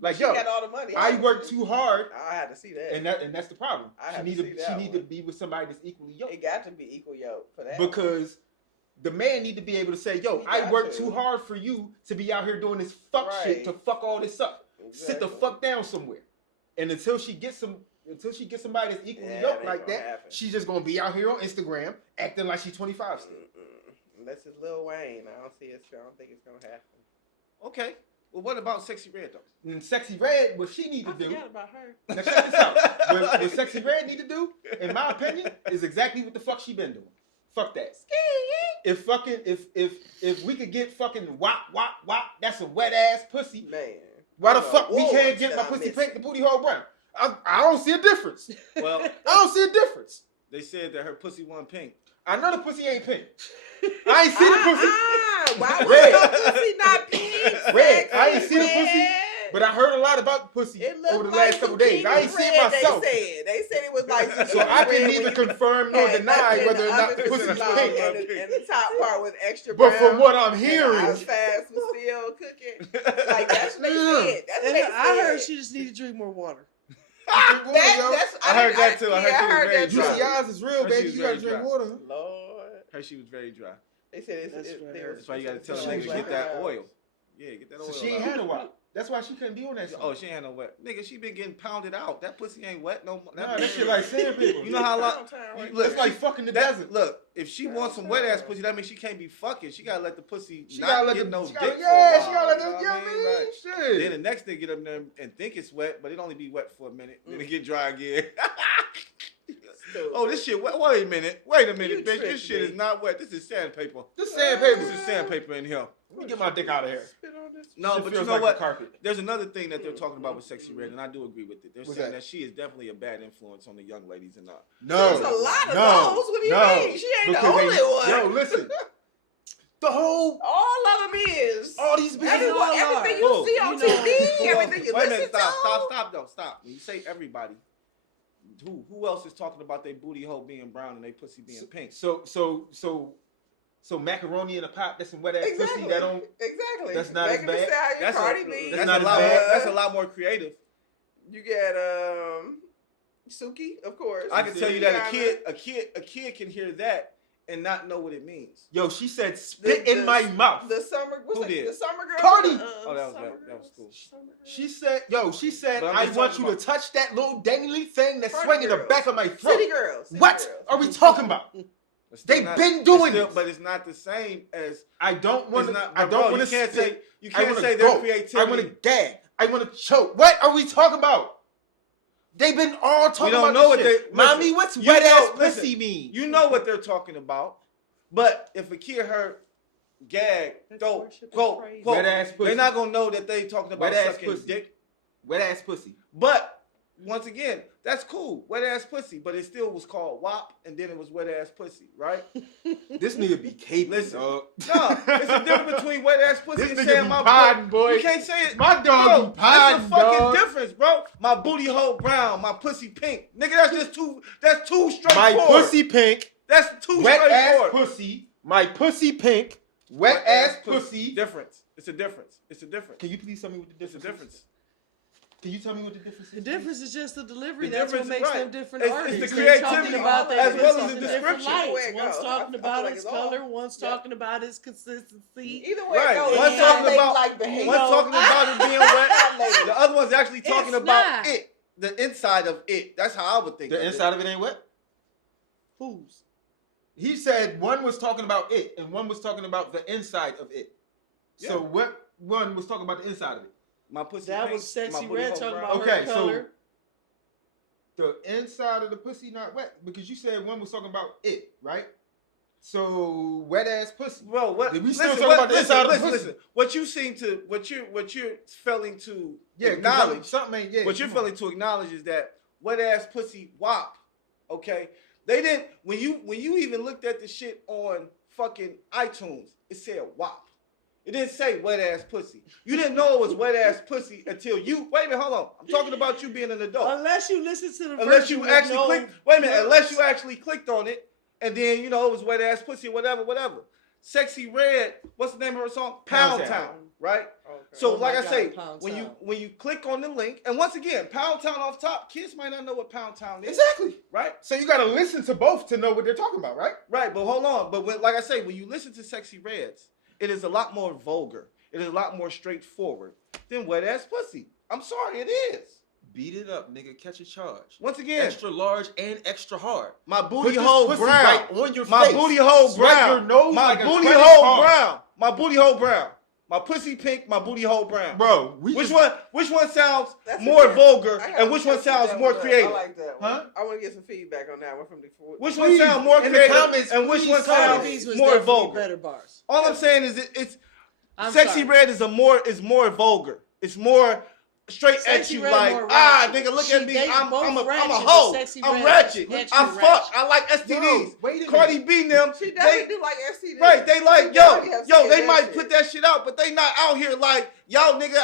Like, she yo, got all the money. I work too hard. I had to see that. And that's the problem. She need to be with somebody that's equally yoked. It got to be equal yoked for that. Because the man need to be able to say, yo, I work too hard for you to be out here doing this fuck shit to fuck all this up. Exactly. Sit the fuck down somewhere. And until she gets somebody that's equally yoked like that, she's just gonna be out here on Instagram acting like she's 25 still. Unless it's Lil Wayne, I don't think it's gonna happen. Okay. Well, what about Sexxy Red though? And Sexxy Red, what she need to do? Forgot about her. Now check this out. What Sexxy Red need to do, in my opinion, is exactly what the fuck she been doing. Fuck that. If we could get fucking wop, that's a wet ass pussy. Man. Why the fuck we can't get my pussy pink, the booty hole brown? I don't see a difference. Well, I don't see a difference. They said that her pussy wasn't pink. I know the pussy ain't pink. I ain't seen the pussy. Why was your pussy not pink? Red. I ain't seen the pussy. But I heard a lot about the pussy over the last couple days. I ain't seen it myself. They said it was like so I can neither confirm nor deny whether or not the pussy was pink. And the top part was extra brown. But from what I'm hearing, the fast was still cooking. Like that's what they said. That's what they said. I heard she just needed to drink more water. I heard that too. I heard she was very dry. Juicy eyes is real, baby. You gotta drink water. Lord. Heard she was very dry. They said that's why you gotta tell a nigga to get that oil. Yeah, get that oil. So she ain't had a while. That's why she couldn't be on that shit. Oh, she ain't had no wet. Nigga, she been getting pounded out. That pussy ain't wet no more. Nah, that shit like sandpaper. You know how long? Look, it's like fucking the desert. Look, if she wants some wet ass pussy, that means she can't be fucking. She gotta let the pussy she not gotta let get the, no she dick gotta, for yeah, a while. she gotta let them, you know what I mean? Like, shit. Then the next thing get up there and think it's wet, but it only be wet for a minute. Then it get dry again. Oh, this shit wet. Wait a minute, bitch. This shit is not wet. This is sandpaper. This sandpaper. This is sandpaper in here. Let me get my dick out of here. No, but you know what? There's another thing that they're talking about with Sexxy Red, and I do agree with it. They're saying that she is definitely a bad influence on the young ladies and not. No, there's a lot of those. What do you mean? She ain't the only one. Yo, listen. All of them is. All these bitches. Everything you see on TV, everything you listen to. Stop. When you say everybody, who else is talking about their booty hole being brown and their pussy being pink? So macaroni in a pot, that's some wet ass pussy. That don't That's not as bad. That's a lot more creative. You get Suki, of course. I can tell you that a kid can hear that and not know what it means. Yo, she said spit in my mouth. The summer the summer girl Party. That was cool. She said I want you to touch that little dangly thing that's swinging the back of my throat. City girls. What are we talking about? They've been doing it, but it's not the same as. I don't want to. I don't want to say. You can't say their creativity. I want to gag. I want to choke. What are we talking about? They've been all talking about this shit. Mommy, what's wet ass pussy mean? You know what they're talking about, but if a kid heard gag, quote, wet ass pussy, they're not gonna know that they talking about sucking dick. Wet ass pussy. But once again, that's cool. Wet ass pussy. But it still was called WAP, and then it was wet ass pussy, right? This nigga be caping. Listen, no, it's a difference between wet ass pussy and saying my podding, boy. You can't say it. My dog be podding, That's a fucking difference, bro. My booty hole brown, my pussy pink. Nigga, that's too straightforward. My pussy pink. That's too wet straightforward. Ass pussy. My pussy pink. Wet ass pussy. Difference. It's a difference. Can you please tell me what the difference is? Can you tell me what the difference is? The difference is just the delivery. That's what makes them different artists. It's the creativity as well as the description. One's talking about his color. One's talking about his consistency. Either way it goes. One's talking about it being wet. The other one's actually talking about it. The inside of it. That's how I would think. The inside of it ain't wet? Whose? He said one was talking about it and one was talking about the inside of it. Yeah. So what one was talking about the inside of it? My pussy that pink, was Sexxy Red talking about her color. So the inside of the pussy not wet because you said one was talking about it, right? So wet ass pussy. Bro, what? Did we still talking about the inside of the pussy? Listen. What you're failing to acknowledge. Something ain't What you're failing to acknowledge is that wet ass pussy WAP. Okay, they didn't. When you even looked at the shit on fucking iTunes, it said WAP. It didn't say wet ass pussy. You didn't know it was wet ass pussy until you. Wait a minute, hold on. I'm talking about you being an adult. Unless you listen to the. Unless you actually clicked. Wait a minute. Unless you actually clicked on it, and then it was wet ass pussy or whatever. Sexxy Red. What's the name of her song? Pound Town. Right. Okay. So like I say, when you click on the link, and once again, Pound Town off top, kids might not know what Pound Town is. Exactly. Right. So you got to listen to both to know what they're talking about, right? Right. But hold on. But like I say, when you listen to Sexxy Reds, it is a lot more vulgar. It is a lot more straightforward than wet ass pussy. I'm sorry, it is. Beat it up, nigga. Catch a charge. Once again, extra large and extra hard. My booty hole brown. Right on your my face. Booty hole brown. Your nose my like booty hole brown. My booty hole brown. My pussy pink. My booty hole brown. Bro, which one sounds more vulgar and which one sounds more creative? I like that one. Huh? I want to get some feedback on that one from the. Which one sounds more creative and which one sounds more vulgar? Better bars. All I'm saying is it's Sexxy Red is more vulgar. It's more straight at you like, nigga, look at me. I'm a hoe. I'm ratchet. I fuck. I like STDs. Wait a Cardi B them. She definitely do like STDs. Right. They like, yo, they might put that shit out, but they not out here like, yo, nigga,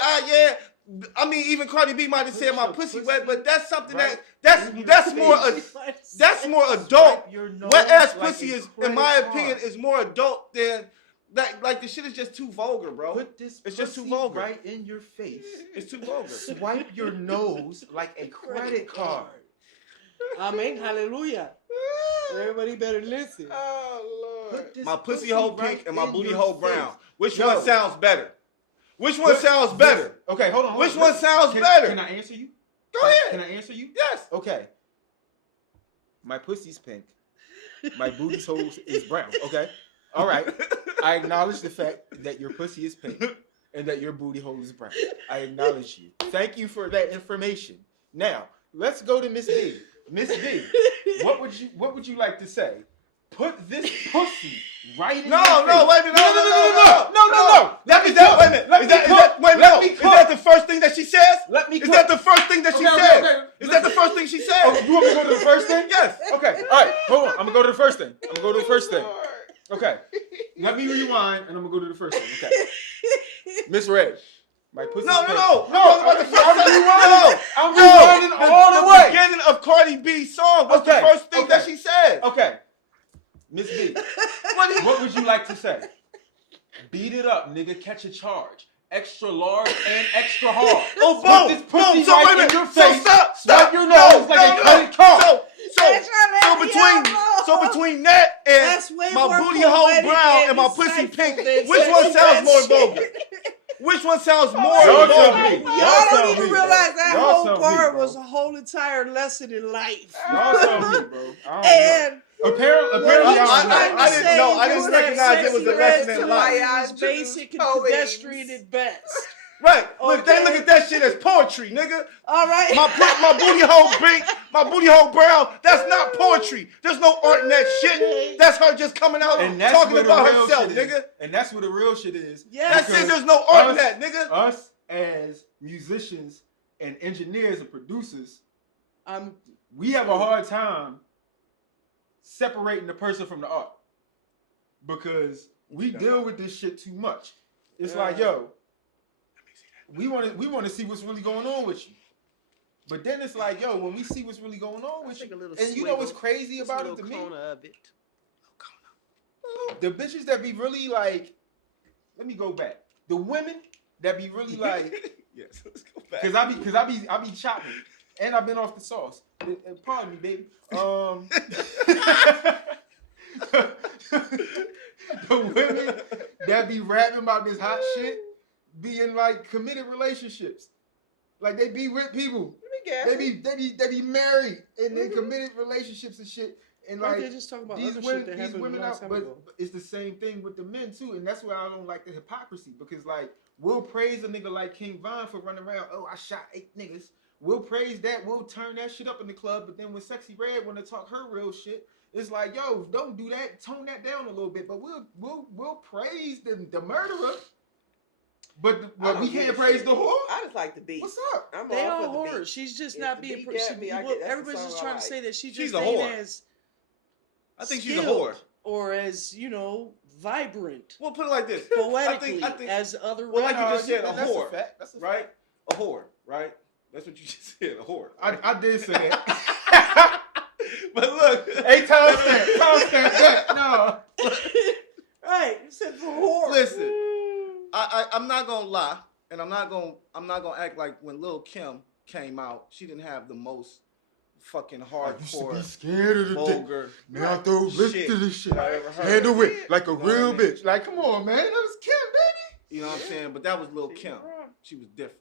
I mean, even Cardi B might have said my pussy wet, but that's something that's more adult. Wet ass pussy is, in my opinion, is more adult than like the shit is just too vulgar, bro. Put this it's just too vulgar. Right in your face. It's too vulgar. Swipe your nose like a credit card. Amen. Hallelujah. Everybody better listen. Oh Lord. My pussy hole pink and my booty hole brown. Which one sounds better? Which one sounds better? Okay, hold on. Which one sounds better? Can I answer you? Go ahead. Can I answer you? Yes. Okay. My pussy's pink. My booty hole is brown. Okay. All right. I acknowledge the fact that your pussy is pink and that your booty hole is brown. I acknowledge you. Thank you for that information. Now, let's go to Miss D. Miss D, what would you like to say? Put this pussy right in your face. Wait a minute. No. Wait a minute. Is that the first thing that she says? Is that the first thing that she said? Is that the first thing she said? Oh, you want me to go to the first thing? Yes. Okay. All right. Hold on. I'm gonna go to the first thing. Okay. Let me rewind, and I'm gonna go to the first thing. Okay. Miss Red, my pussy. No. I'm rewinding all the way. The beginning of Cardi B's song was the first thing that she said. Okay. Miss B, what would you like to say? Beat it up, nigga. Catch a charge. Extra large and extra hard. Oh, boom. This pussy so right wait a minute. In your face. Stop. Swipe your nose like a credit card. So between that and my booty hole brown and my pussy pink, which one sounds more vulgar? Which one sounds more vulgar? Y'all don't even realize that whole part was a whole entire lesson in life. Y'all tell me, bro. And apparently I didn't recognize it was a lesson in life. It was basic and pedestrian at best. Right. Look, they look at that shit as poetry, nigga. All right. My booty hole pink, my booty hole brown. That's not poetry. There's no art in that shit. That's her just coming out and talking about herself, nigga. And that's what the real shit is. Yeah. That's it. There's no art in that, nigga. Us as musicians and engineers and producers, we have a hard time separating the person from the art because we deal with this shit too much. It's like, yo, we want to see what's really going on with you. But then it's like, yo, when we see what's really going on with you, and you know what's crazy about it to me? The bitches that be really like, let me go back. The women that be really like, yes, let's go back. Cause I be chopping, and I've been off the sauce. Pardon me, baby. The women that be rapping about this hot shit be in like committed relationships. Like they be with people. They be married and in committed relationships and shit. And like they just talking about these women out, but it's the same thing with the men too. And that's why I don't like the hypocrisy, because like we'll praise a nigga like King Von for running around. Oh, I shot 8 niggas. We'll praise that. We'll turn that shit up in the club. But then when Sexy Red want to talk her real shit, it's like, yo, don't do that. Tone that down a little bit. But we'll praise the murderer. But we can't praise the whore. I just like the beat. What's up? They all whores. She's just not being. Everybody's just trying to say that she just ain't as. I think she's a whore. Or as, vibrant. Well, put it like this. Poetically, I think as other well, like you just said, a that's whore. A fact. That's a right? Fact. A whore, right? That's what you just said, a whore. Right? I did say that. But look. Hey, timestamp. No. Right. You said for whore. Listen, I'm not going to lie, and I'm not going to act like when Lil' Kim came out, she didn't have the most fucking hardcore, vulgar. Now I throw listen to this shit. Handle it like a real bitch. Like, come on, man. That was Kim, baby. You know what I'm saying? But that was Lil' Kim. She was different.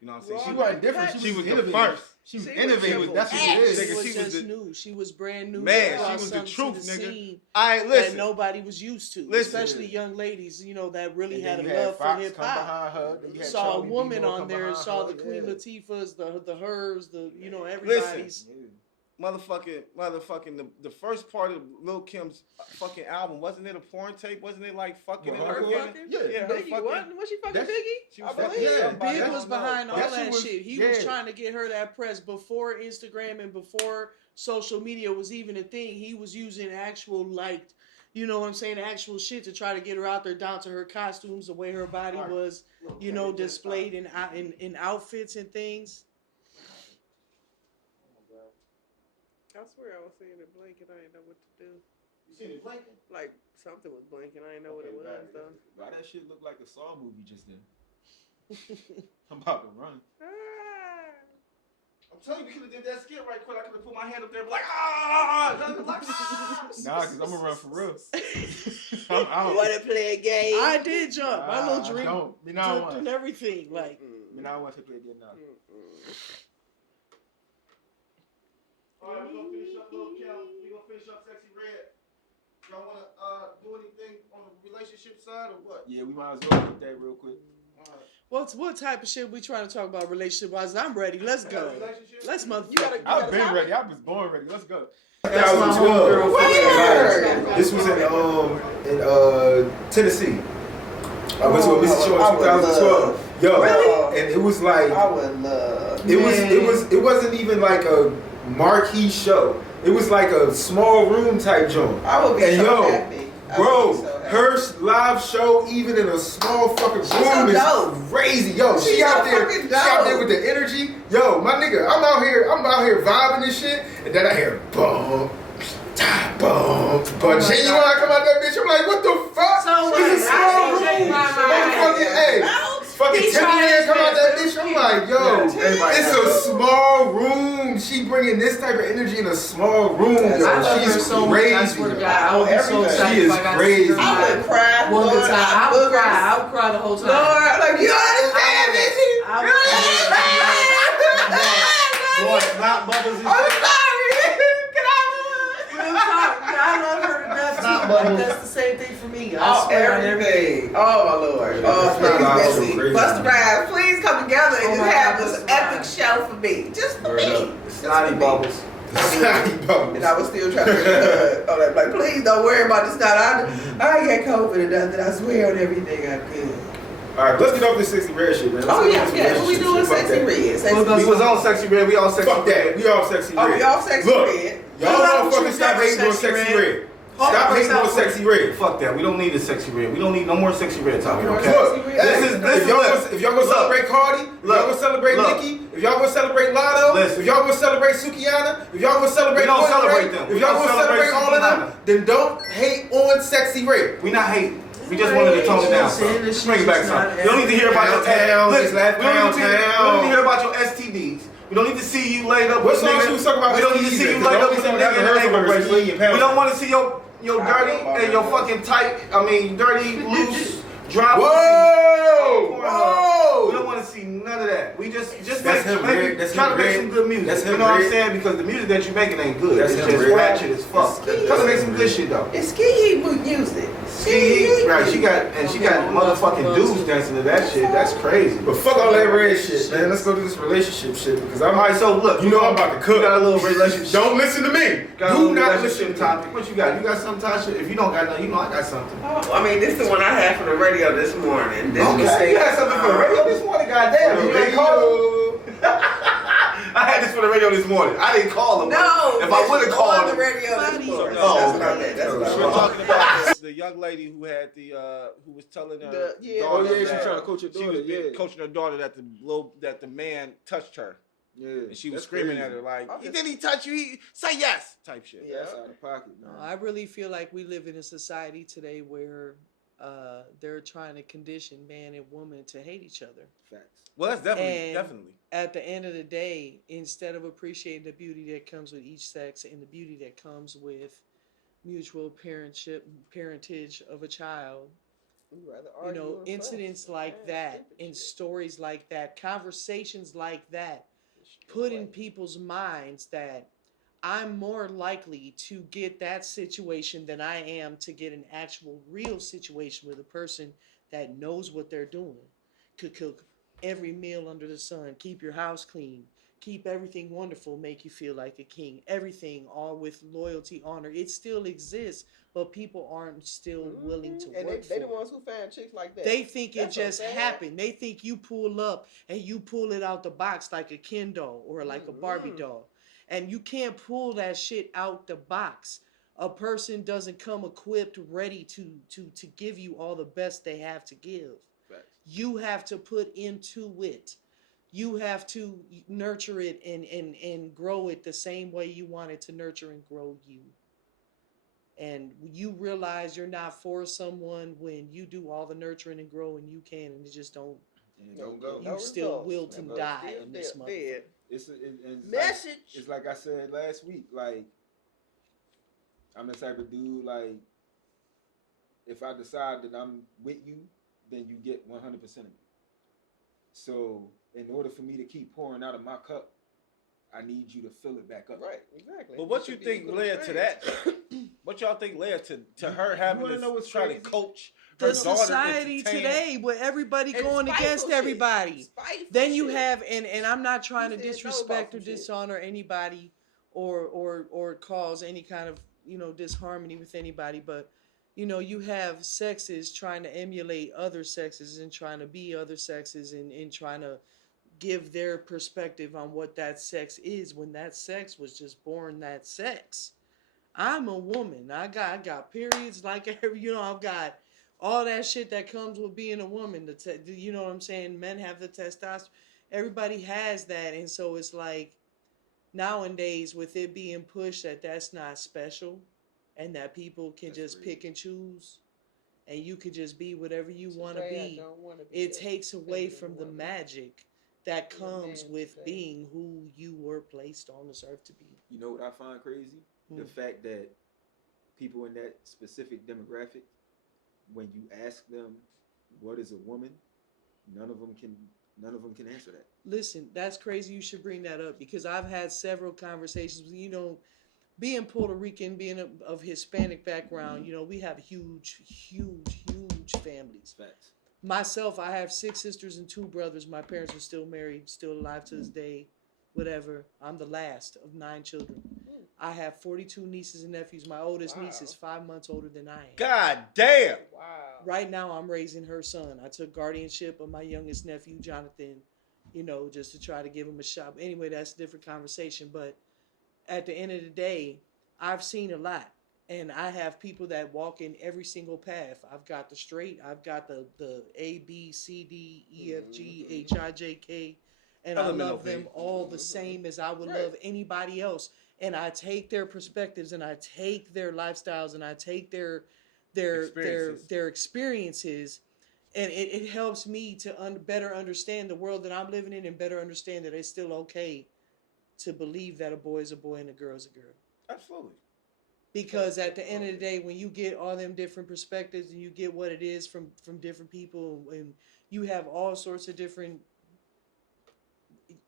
You know what I'm saying? She wasn't different. She was the first. She was innovative. That's what it is. She was just new. She was brand new. Man, she was the truth, nigga. Listen. That nobody was used to. Especially young ladies, that really had a love for hip hop. Saw a woman on there, saw the Queen Latifahs, the Hers, everybody's. Listen, motherfucking the first part of Lil Kim's fucking album, wasn't it a porn tape? Wasn't it like fucking? Her fucking? Yeah, her Biggie, fucking. Was she fucking Biggie? She was Big was behind all that shit. He was yeah. trying to get her that press before Instagram and before social media was even a thing. He was using actual, like, you know what I'm saying, actual shit to try to get her out there, down to her costumes, the way her body was, you know, displayed in outfits and things. I swear I was seeing it blinking. I didn't know what to do. You seen it blinking? Like something was blinking. I didn't know what it was though. Why that shit look like a Saw movie just then? I'm about to run. I'm telling you, we could have did that skit right quick. I could have put my hand up there and be like, Nah, because I'm going to run for real. I'm out. You want to play a game? I did jump. My little drink jumped and everything. Like, I want to play again now. All right, we're going to finish up Lil Kim. We're going to finish up Sexy Red. Y'all want to do anything on the relationship side or what? Yeah, we might as well hit that real quick. All right. what type of shit we trying to talk about relationship wise? I'm ready. Let's go. Let's motherfucker. I've been ready. I was born ready. Let's go. 2012. This was in Tennessee. I went to a Missy show in 2012. Yo, Really? and it was like I would love. it wasn't even like a marquee show. It was like a small room type joint. I would be and so yo, happy. bro, her live show, even in a small fucking room, is crazy. Yo, she out there with the energy. Yo, my nigga, I'm out here vibing and shit, and then I hear boom. Boom, but Genuine come out that bitch. I'm like, what the fuck? So This is small room. Motherfucking, hey, fucking 10 years come out that bitch. I'm like, yo, it's a small room. She bringing this type of energy in a small room. Yo, she's crazy. I swear to God, I would be so excited. She is crazy. I would cry. One good time. I would cry the whole time. Lord, like, you understand, bitch? Boy, not bubbles and I'm shit. sorry. I love her to death. Not Like, bubbles. that's the same thing for me. I swear on everything. Everything. Oh my Lord. Oh, please, Missy. Busta Rhymes, please come together and just have this epic show for me. Just for me. Snotty bubbles. And I was still trying to like, please don't worry about the snot. I ain't got COVID or nothing. I swear on everything I'm good. Alright, let's get off this Sexy Red shit, man. Oh yeah. What we doing? Sexy Red. We was on Sexy Red. We all Sexy Fuck that. We all Sexy Red. Oh, we all Sexy Red. Y'all motherfuckers stop hating on Sexy Red. Stop hating on Sexy Red. Fuck that. We don't need a Sexy Red. We don't need no more Sexy Red talking. Okay. Look, if y'all gonna celebrate Cardi, if y'all gonna celebrate Nicki, if y'all gonna celebrate Lotto, if y'all gonna celebrate Sukiana, if y'all gonna celebrate, we don't celebrate them. If y'all gonna celebrate all of them, then don't hate on Sexy Red. We not hating. We just wanted to tone it down. Let's bring it back some. We don't need to hear about your town. We don't need to hear about your STDs. We don't need to see you laid up. What song she was talking about? We don't need to see you laid up with a nigga in an ankle bracelet. We don't want to see your dirty and your fucking tight. I mean, dirty, loose, drop. Whoa! We don't want to see none of that. We just That's him, Red. That's try to him, make Red. some good music. That's him, You know what I'm Red. saying? Because the music that you're making ain't good. That's It's him, just Red. ratchet as fuck. Try to make some good shit though. It's ski music. Right, she got motherfucking dudes dancing to that shit. That's crazy. But fuck all that red shit, man. Let's go to this relationship shit because I'm Alright, so look, you know I'm about to cook. You got a little relationship. Don't listen to me. Got a Do little not relationship listen to me. topic. What you got? You got something, Tasha? If you don't got nothing, you know I got something. Oh, I mean, this is the one I had from the radio this morning. Okay, you had something for the radio this morning? Goddamn, you ain't called him. I had this for the radio this morning. I didn't call him. No, if I would have called the him. radio this morning. Oh, That's what I meant. That's what I We're meant. talking about the young lady who had who was telling her daughter She's that trying to coach her she daughter. was coaching her daughter that the man touched her. Yeah. And she was That's screaming crazy. at her like, did he touch you? Say yes, type shit. Yeah. That's out of pocket, man. I really feel like we live in a society today where they're trying to condition man and woman to hate each other. Facts. Well, that's definitely. At the end of the day, instead of appreciating the beauty that comes with each sex and the beauty that comes with mutual parentage of a child, you know, incidents like that and stories like that, conversations like that, put in people's minds that I'm more likely to get that situation than I am to get an actual real situation with a person that knows what they're doing. Could cook every meal under the sun, keep your house clean, keep everything wonderful, make you feel like a king. Everything, all with loyalty, honor. It still exists, but people aren't still willing to work for it. They the ones who find chicks like that. They think it just happened. They think you pull up and you pull it out the box like a Ken doll or like a Barbie doll. And you can't pull that shit out the box. A person doesn't come equipped, ready to give you all the best they have to give. Right. You have to put into it. You have to nurture it and grow it the same way you want it to nurture and grow you. And you realize you're not for someone when you do all the nurturing and growing you can, and it just don't. And it don't go. You still will to die in this motherfucker. It's message. It's like I said last week. Like, I'm the type of dude. Like, if I decide that I'm with you, then you get 100% of me. So, in order for me to keep pouring out of my cup, I need you to fill it back up. Right, exactly. But what you think led to that? What y'all think led to her having to try to coach the society today, where everybody going against everybody? Then you have, and I'm not trying to disrespect or dishonor anybody, or cause any kind of disharmony with anybody, but you have sexes trying to emulate other sexes and trying to be other sexes and trying to give their perspective on what that sex is when that sex was just born that sex. I'm a woman. I got periods like I've got all that shit that comes with being a woman. You know what I'm saying? Men have the testosterone. Everybody has that, and so it's like nowadays with it being pushed that's not special, and that people can just pick and choose, and you could just be whatever you want to be. It takes away from the magic that comes with being who you were placed on this earth to be. You know what I find crazy? The fact that people in that specific demographic, when you ask them what is a woman, none of them can answer that. Listen, that's crazy. You should bring that up because I've had several conversations. Being Puerto Rican, being of Hispanic background, we have huge families. Facts. Myself, I have 6 sisters and 2 brothers. My parents are still married, still alive to this day, whatever. I'm the last of 9 children. I have 42 nieces and nephews. My oldest niece is 5 months older than I am. God damn. Wow. Right now, I'm raising her son. I took guardianship of my youngest nephew, Jonathan, just to try to give him a shot. Anyway, that's a different conversation. But at the end of the day, I've seen a lot. And I have people that walk in every single path. I've got the straight. I've got the A, B, C, D, E, F, G, H, I, J, K. And I love them all the same as I would love anybody else. And I take their perspectives and I take their lifestyles and I take their experiences. And it helps me to better understand the world that I'm living in and better understand that it's still okay to believe that a boy is a boy and a girl is a girl. Absolutely. Because at the end of the day, when you get all them different perspectives and you get what it is from different people, and you have all sorts of different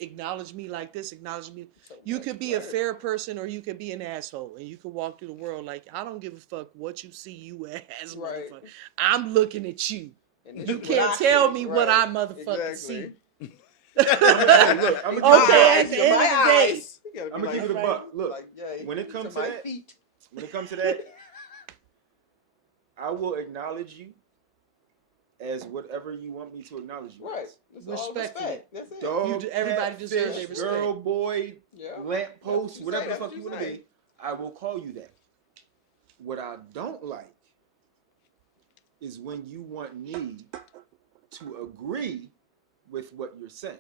acknowledge me like this, acknowledge me. You could be a fair person or you could be an asshole, and you could walk through the world like, I don't give a fuck what you see you as, motherfucker. I'm looking at you. You can't tell me what I motherfucking see. Look, I'm gonna at the end of the day, I'm gonna give you the buck. Look, when it comes to that, I will acknowledge you as whatever you want me to acknowledge you. Right. Respect. That's it. Dog, everybody deserves their respect. Girl, boy, lamppost, whatever the fuck you want to be, I will call you that. What I don't like is when you want me to agree with what you're saying.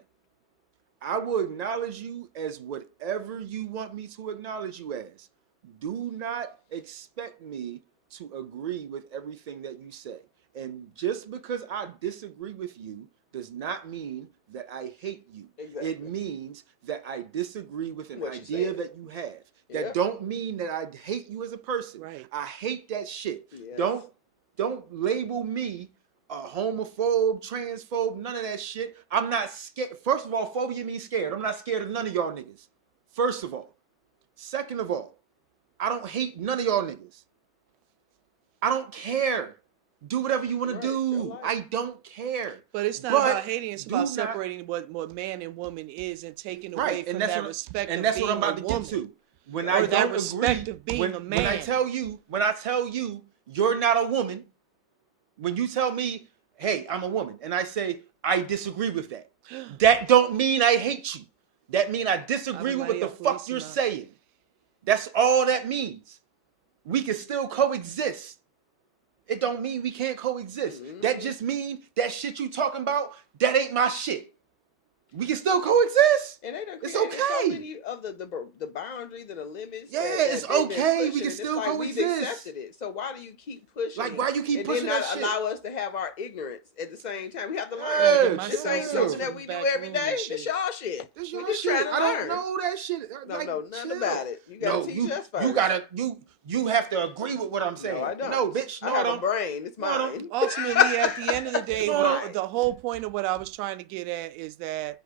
I will acknowledge you as whatever you want me to acknowledge you as. Do not expect me to agree with everything that you say. And just because I disagree with you does not mean that I hate you. Exactly. It means that I disagree with an idea that you have. That don't mean that I hate you as a person. Right. I hate that shit. Yes. Don't label me a homophobe, transphobe, none of that shit. I'm not scared. First of all, phobia means scared. I'm not scared of none of y'all niggas. First of all. Second of all, I don't hate none of y'all niggas. I don't care Do whatever you want to do. I don't care. But it's not about hating. It's about separating what man and woman is and taking away from that respect of being a woman. And that's what I'm about to get to. When I don't respect of being a man. When I tell you you're not a woman, when you tell me, hey, I'm a woman, and I say I disagree with that, that don't mean I hate you. That mean I disagree with what the fuck you're saying. That's all that means. We can still coexist. It don't mean we can't coexist. Mm-hmm. That just mean that shit you talking about, that ain't my shit. We can still coexist. And it's okay. So many of the boundaries and the limits. Yeah, it's okay. We can still coexist. We've accepted it. So why do you keep pushing? Like, why you keep pushing that shit? And not allow us to have our ignorance at the same time. We have to learn. This ain't something that we do every day. It's y'all shit. This your shit. I don't know that shit. No, nothing about it. You gotta teach us first. You have to agree with what I'm saying. No, I don't. No, bitch. I have a brain. It's mine. Ultimately, at the end of the day, the whole point of what I was trying to get at is that,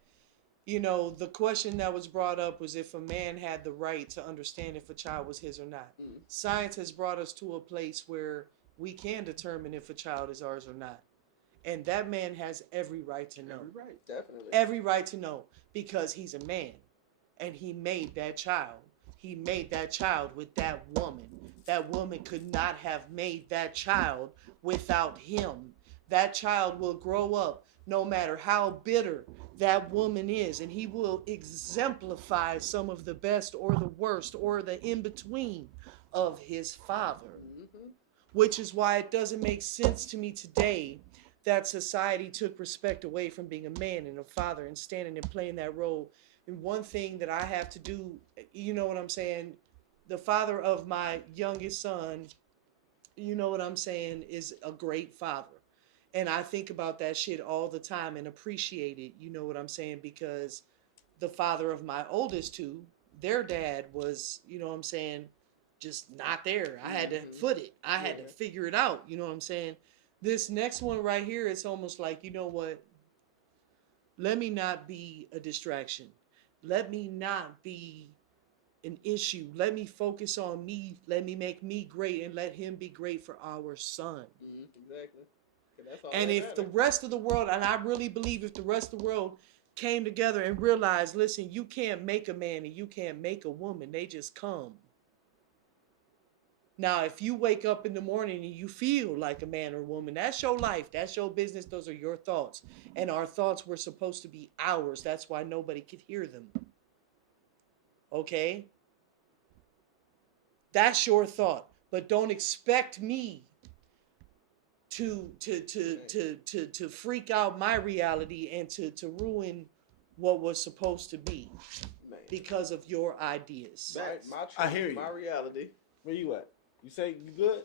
you know, the question that was brought up was if a man had the right to understand if a child was his or not. Science has brought us to a place where we can determine if a child is ours or not. And that man has every right to know. Every right, definitely. Every right to know, because he's a man and he made that child. He made that child with that woman. That woman could not have made that child without him. That child will grow up no matter how bitter that woman is, and he will exemplify some of the best or the worst or the in-between of his father. Which is why it doesn't make sense to me today that society took respect away from being a man and a father and standing and playing that role. And one thing that I have to do, you know what I'm saying? The father of my youngest son, you know what I'm saying, is a great father. And I think about that shit all the time and appreciate it, you know what I'm saying? Because the father of my oldest two, their dad was, you know what I'm saying, just not there. I had to foot it. I had to figure it out, you know what I'm saying? This next one right here, it's almost like, you know what? Let me not be a distraction. Let me not be an issue. Let me focus on me. Let me make me great and let him be great for our son. Exactly. And if the rest of the world, and I really believe if the rest of the world came together and realized, listen, you can't make a man and you can't make a woman. They just come. Now, if you wake up in the morning and you feel like a man or woman, that's your life. That's your business. Those are your thoughts. And our thoughts were supposed to be ours. That's why nobody could hear them. Okay? That's your thought. But don't expect me to freak out my reality and to ruin what was supposed to be because of your ideas. I hear you. My reality. Where you at? You say you good?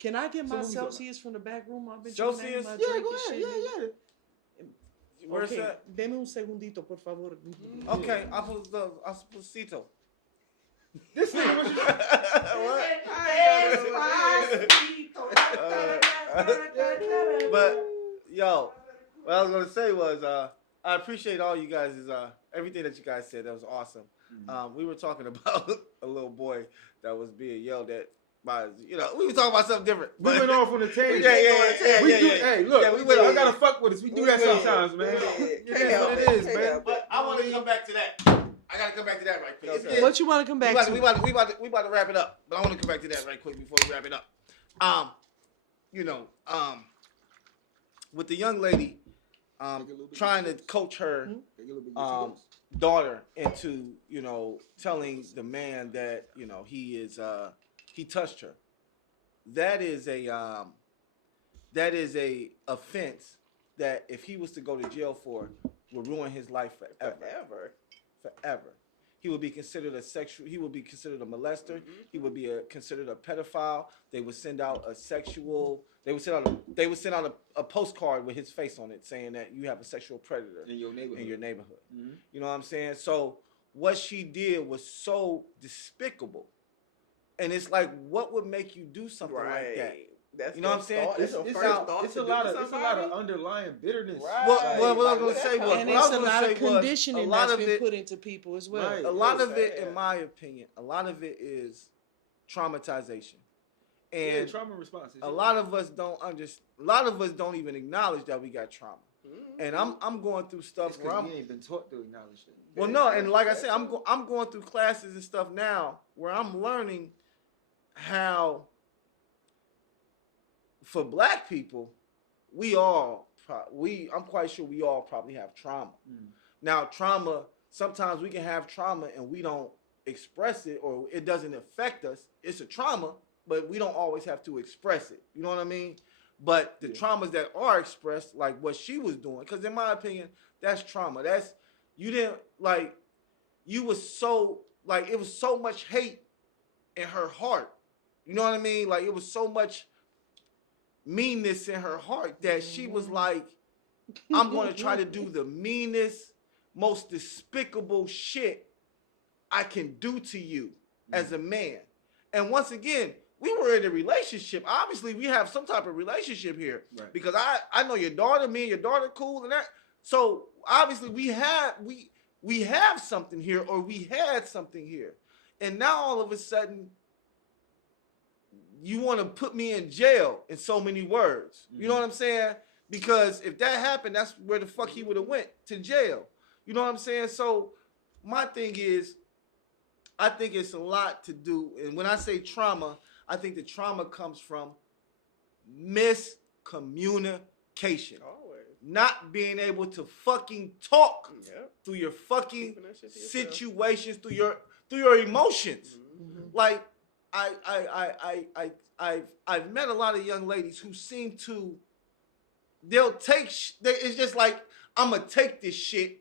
Can I get my Celsius from the back room? I've been Celsius? Yeah, go ahead. Yeah. Where's that? Deme un segundito, por favor. Okay, Aposito. This nigga was But yo, what I was gonna say was I appreciate all you guys' everything that you guys said. That was awesome. We were talking about a little boy that was being yelled at by, you know, we were talking about something different. We went off on a tangent. Yeah. Hey, look, I gotta fuck with us. We do that sometimes, man. That's what it is, man. But I want to come back to that. I gotta come back to that right quick. Okay. What you want to come back to? We about to wrap it up, but I want to come back to that right quick before we wrap it up. You know, with the young lady, trying to coach her daughter into, you know, telling the man that, you know, he touched her. That is a offense that if he was to go to jail for, would ruin his life forever. He would be considered a molester. He would be considered a pedophile. They would send out a postcard with his face on it saying that you have a sexual predator in your neighborhood. You know what I'm saying? So what she did was so despicable. And it's like, what would make you do something like that? That's you know what I'm saying? It's a lot of underlying bitterness. Right. Well, what I was going to say was, and it's a lot of conditioning that's been put into people as well. Right. A lot of it, in my opinion, a lot of it is traumatization. And trauma responses. A lot of us don't understand. A lot of us don't even acknowledge that we got trauma. And I'm going through stuff where we ain't been taught to acknowledge it. Well, no, and like I said, I'm going through classes and stuff now where I'm learning how, for black people, I'm quite sure we all probably have trauma. Now, trauma, sometimes we can have trauma and we don't express it, or it doesn't affect us. It's a trauma, but we don't always have to express it. You know what I mean? But the traumas that are expressed, like what she was doing, because in my opinion, that's trauma. It was so much hate in her heart. You know what I mean? Like, it was so much meanness in her heart that she was like, I'm going to try to do the meanest, most despicable shit I can do to you as a man. And once again, we were in a relationship. Obviously, we have some type of relationship here. Right. Because I know your daughter, me and your daughter cool and that. So obviously we have something here, or we had something here. And now all of a sudden, you want to put me in jail in so many words. You know what I'm saying? Because if that happened, that's where the fuck he would have went, to jail. You know what I'm saying? So my thing is, I think it's a lot to do. And when I say trauma, I think the trauma comes from miscommunication. Always. Not being able to fucking talk through your fucking situations, through your emotions. Like, I've met a lot of young ladies who seem to, it's just like, I'm going to take this shit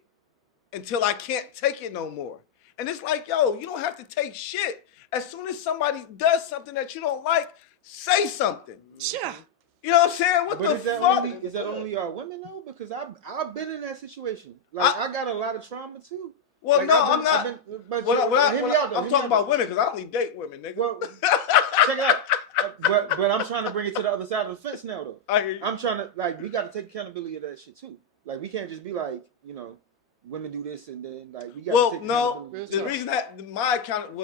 until I can't take it no more. And it's like, yo, you don't have to take shit. As soon as somebody does something that you don't like, say something. Yeah. You know what I'm saying? What the fuck? Is that only our women though? Because I've been in that situation. Like, I got a lot of trauma too. Well, like, I'm not. I'm talking about women, because I only date women, nigga. Well, check it out. But I'm trying to bring it to the other side of the fence now, though. I hear you. I'm trying to, like, we got to take accountability of that shit too. Like, we can't just be like, women do this and then, like, we got to take accountability. The reason that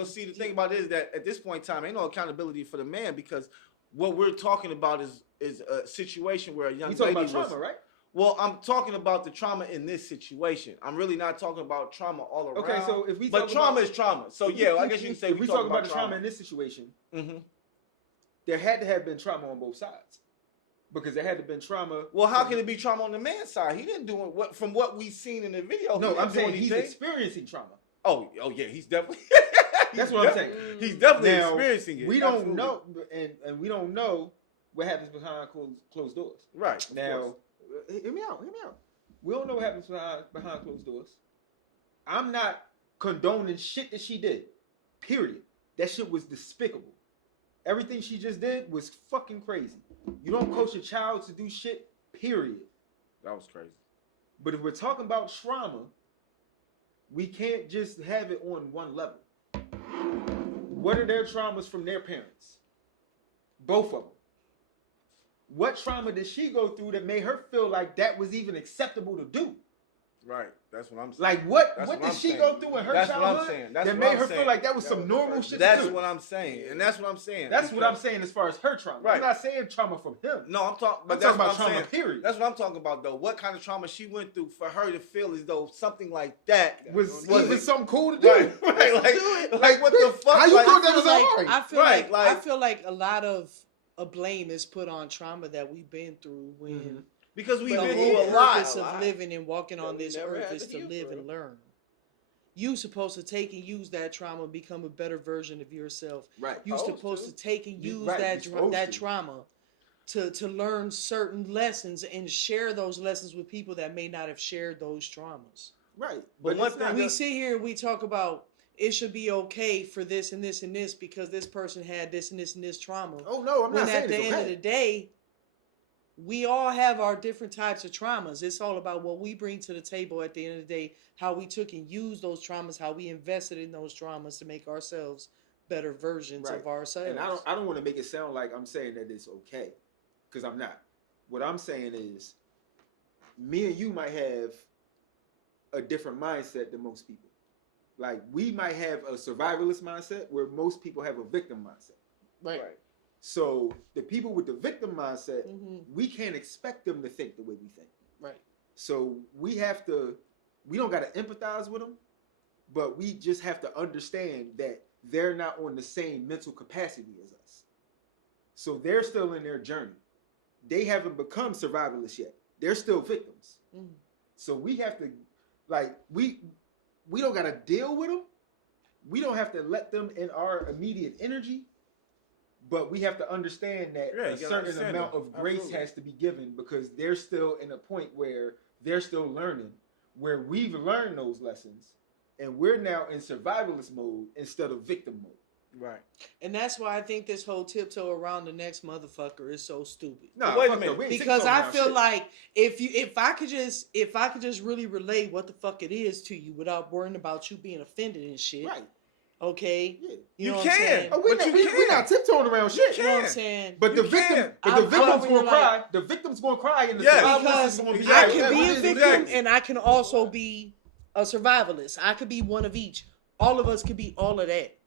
see, the thing about it is that at this point in time, ain't no accountability for the man, because what we're talking about is a situation where a young lady talking about trauma, right? Well, I'm talking about the trauma in this situation. I'm really not talking about trauma all around. Okay, so if we but trauma is trauma. So yeah, I guess you can say if we talk about the trauma in this situation, there had to have been trauma on both sides, because there had to have been trauma. Well, how can it be trauma on the man's side? He didn't do it. From what we've seen in the video, no, I'm saying he's experiencing trauma. Oh yeah, he's definitely. That's what I'm saying. He's definitely experiencing it. We don't know, and we don't know what happens behind closed doors. Right now. Hear me out. We don't know what happens behind closed doors. I'm not condoning shit that she did. Period. That shit was despicable. Everything she just did was fucking crazy. You don't coach a child to do shit. Period. That was crazy. But if we're talking about trauma, we can't just have it on one level. What are their traumas from their parents? Both of them. What trauma did she go through that made her feel like that was even acceptable to do? Right. That's what I'm saying. Like, what did she go through in her childhood that made her feel like that was some normal shit to do? That's what I'm saying. And that's what I'm saying. That's what I'm saying as far as her trauma. Right. I'm not saying trauma from him. No, I'm talking about trauma, period. That's what I'm talking about, though. What kind of trauma she went through for her to feel as though something like that was something cool to do. Right. Like what the fuck? How you thought that was alright? I feel like a lot of blame is put on trauma that we've been through when because we've been through a lot. The purpose of living and walking on this earth is to live and learn. You supposed to take and use that trauma and become a better version of yourself. Right. You're supposed to take and use that trauma to learn certain lessons and share those lessons with people that may not have shared those traumas. Right. But one thing we sit here and we talk about it should be okay for this and this and this because this person had this and this and this trauma. Oh no, I'm not saying it's okay. At the end of the day, we all have our different types of traumas. It's all about what we bring to the table at the end of the day, how we took and used those traumas, how we invested in those traumas to make ourselves better versions of ourselves. And I don't want to make it sound like I'm saying that it's okay, because I'm not. What I'm saying is, me and you might have a different mindset than most people. Like, we might have a survivalist mindset where most people have a victim mindset. Right. So the people with the victim mindset, we can't expect them to think the way we think. Right. So we don't got to empathize with them, but we just have to understand that they're not on the same mental capacity as us. So they're still in their journey. They haven't become survivalists yet. They're still victims. So we have to, like, we don't got to deal with them. We don't have to let them in our immediate energy. But we have to understand that a certain amount of grace has to be given because they're still in a point where they're still learning, where we've learned those lessons, and we're now in survivalist mode instead of victim mode. Right. And that's why I think this whole tiptoe around the next motherfucker is so stupid. No, wait a minute. Because I feel like if I could just really relay what the fuck it is to you without worrying about you being offended and shit. Right. Okay, yeah. you know what I'm saying? We're not tiptoeing around shit. You know what I'm saying? But the victim's gonna cry. The victim's gonna cry, and the because survivalist I can be a victim and I can also be a survivalist. I could be one of each. All of us could be all of that.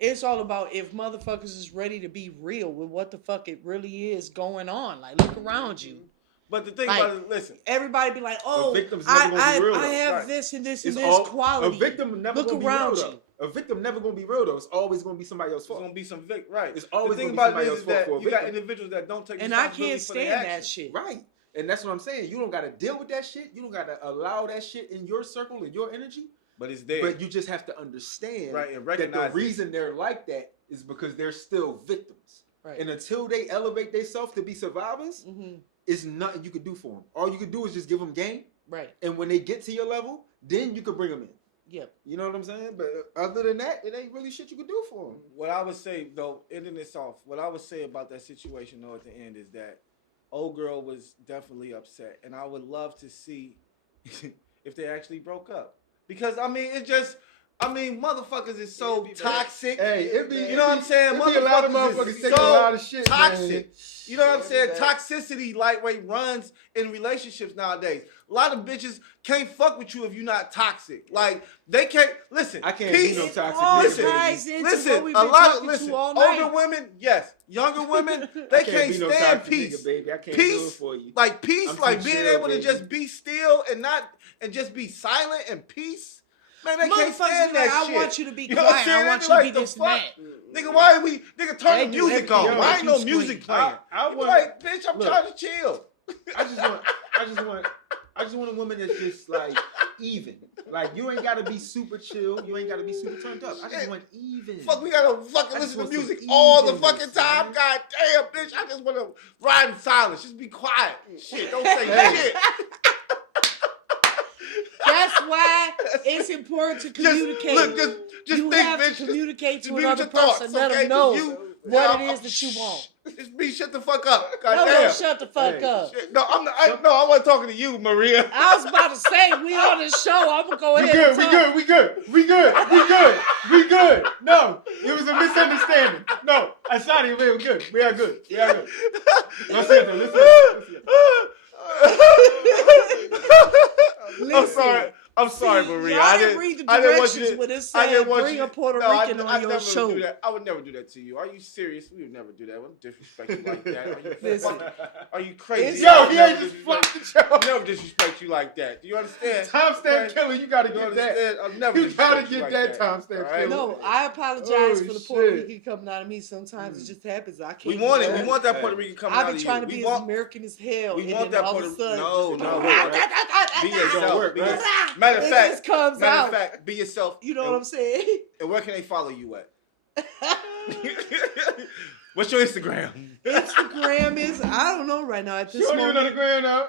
It's all about if motherfuckers is ready to be real with what the fuck it really is going on. Like, look around you. But the thing about it, listen. Everybody be like, oh, I have this and this and this quality. A victim never look gonna around be real, though. A victim never gonna be real though. It's always gonna be somebody else's fault. It's gonna be some right. It's always the thing gonna about be it somebody else's fault for a you got victim. individuals that don't take and I responsibility can't for their stand that actions. shit. Right. And that's what I'm saying. You don't gotta deal with that shit. You don't gotta allow that shit in your circle and your energy. But it's there. But you just have to understand and that the reason they're like that is because they're still victims. Right. And until they elevate themselves to be survivors, it's nothing you could do for them. All you could do is just give them game. Right. And when they get to your level, then you could bring them in. Yep. You know what I'm saying? But other than that, it ain't really shit you could do for them. What I would say, though, ending this off, what I would say about that situation, though, at the end is that old girl was definitely upset. And I would love to see if they actually broke up. Because, I mean, motherfuckers is so toxic. Hey, you know what I'm saying? Motherfuckers, a lot of motherfuckers take so a lot of shit, toxic. Man. You know what I'm saying? Toxicity lightweight runs in relationships nowadays. A lot of bitches can't fuck with you if you're not toxic. Like, they can't, listen. I can't be no toxic nigga. Listen, a lot of, older women, yes. Younger women, they can't stand peace. Nigga, baby. I can't peace, do it for you. Like peace, I'm like being chill, able to just be still and just be silent and peace. Man, they can't stand that shit. I want you to be quiet. I want you to be this and that. Nigga, why are we? Nigga, turn the music on. Why ain't no music playing? Like, bitch, I'm trying to chill. I just want a woman that's just like even. Like, you ain't gotta be super chill. You ain't gotta be super turned up. I just want even. Fuck, we gotta fucking listen to music all the fucking time. Man. God damn, bitch. I just want to ride in silence. Just be quiet. Shit, don't say shit. That's why it's important to communicate. Just you think, have bitch. to communicate to be another person. Let them know what it is that you want. Just be shut the fuck up. God no, damn. No, shut the fuck up. No, I wasn't talking to you, Maria. I was about to say, we on this show. I'm going to go ahead We good. No, it was a misunderstanding. No, Asadi, we good. We are good. Listen. I'm sorry, Maria. I didn't read the directions when it said bring a Puerto Rican on your show. I would never do that to you. Are you serious? We would never do that. I wouldn't disrespect you like that. Are you crazy? Yo, he ain't just flopped the show. I never disrespect you like that. Do you understand? Timestamp killer, you gotta get that. I'll never you gotta get that timestamp killer. No, I apologize for the Puerto Rican coming out of me. Sometimes it just happens. I can't. We want it. We want that Puerto Rican coming out of you. I've been trying to be as American as hell. We want that Puerto Rican. No. Be yourself. Matter of fact, Matter of fact, be yourself. You know what I'm saying? And where can they follow you at? What's your Instagram? Instagram is, I don't know right now at this moment. You don't even know.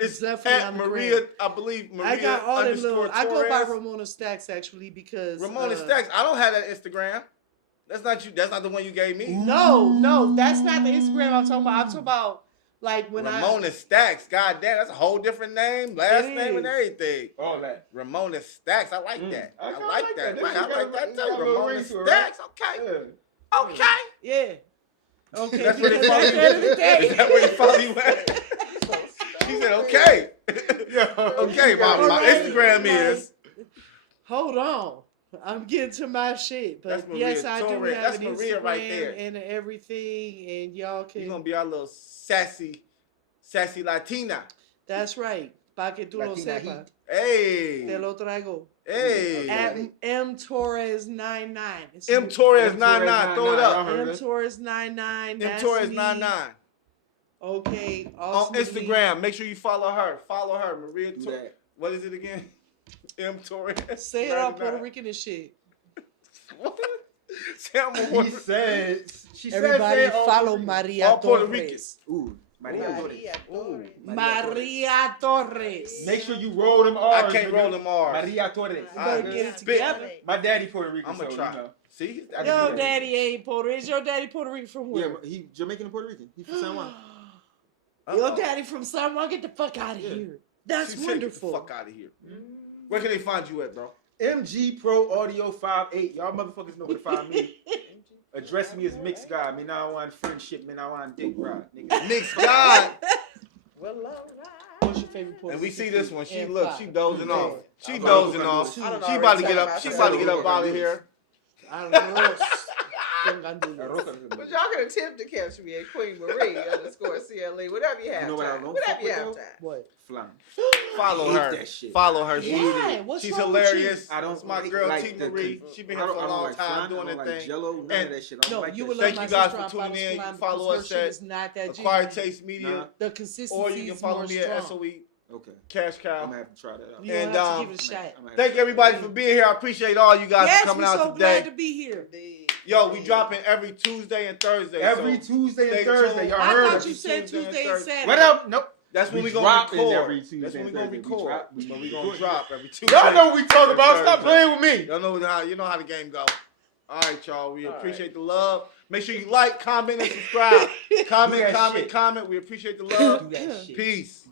It's definitely at Maria, I believe Maria. I got all them little, I go by Torres. Ramona Stacks actually because Ramona Stacks. I don't have that Instagram. That's not you. That's not the one you gave me. No, that's not the Instagram I'm talking about. I'm talking about like when Ramona Stacks. God damn, that's a whole different name, last name and everything. All that. Ramona Stacks. I like that. I like that. I like that too. Ramona Ramona Stacks. Okay. Yeah. Okay. Yeah. Okay. That's where they follow you. Is that where they follow you at? She said, okay. Yeah. Okay, my Instagram is. Hold on. I'm getting to my shit, but yes, I do have an Instagram right there and everything, and y'all can. You're gonna be our little sassy Latina. That's right. Pa que tú lo sepas. Hey. Te lo traigo. Hey. At M Torres 99. M Torres 99. Throw it up. M Torres 99. M Torres 99. Okay. Awesome. On Instagram, make sure you follow her. Follow her, Maria. What is it again? M Torres. Say it all Puerto Rican and shit. What? He said. Everybody follow Maria all Puerto Torres. Ricans. Ooh. Maria Torres. Make sure you roll them R's. I can't roll them R's. Maria Torres. You better get it together. My daddy Puerto Rican. I'm gonna try. See? Your daddy ain't Puerto Rican. Is your daddy Puerto Rican from where? Yeah, he Jamaican and Puerto Rican. He from San Juan. Your daddy from San Juan? Get the fuck out of here. That's wonderful. Get the fuck out of here. Where can they find you at, bro? MG Pro Audio 58. Y'all motherfuckers know where to find me. Address me as Mixed God. Me now want friendship. Me now want dick ride. Mixed God. Well, all right. What's your favorite Puerto And we see Rican this one. She food? She dozing off. She I dozing off. She about to get up. She about to get up out of here. I don't know. But y'all can attempt to catch me at Queen Marie _CLE. Whatever you have time. Whatever you have time. What? Flying. Follow her. That shit. Follow her. She's hilarious. I don't. That's my girl like T Marie. She been here for a long long time doing that thing. Jello, none of that shit. No, you would thank you guys for tuning in. You can follow us at Acquired Taste Media. The consistency or you can follow me at SOE. Okay. Cash Cow. I'm gonna have to try that out. You have to give it a shot. Thank everybody for being here. I appreciate all you guys for coming out today. Glad to be here. Yo, we dropping every Tuesday and Thursday. Every Tuesday and Thursday. Y'all heard I thought you said Tuesday and Saturday. What up? Nope. That's when we gonna record. Every Tuesday. That's when we gonna record. But we gonna drop every Tuesday. Y'all know what we talk about. Stop playing with me. Y'all know how the game go. All right, y'all. We appreciate the love. Make sure you like, comment, and subscribe. Comment. We appreciate the love. Peace.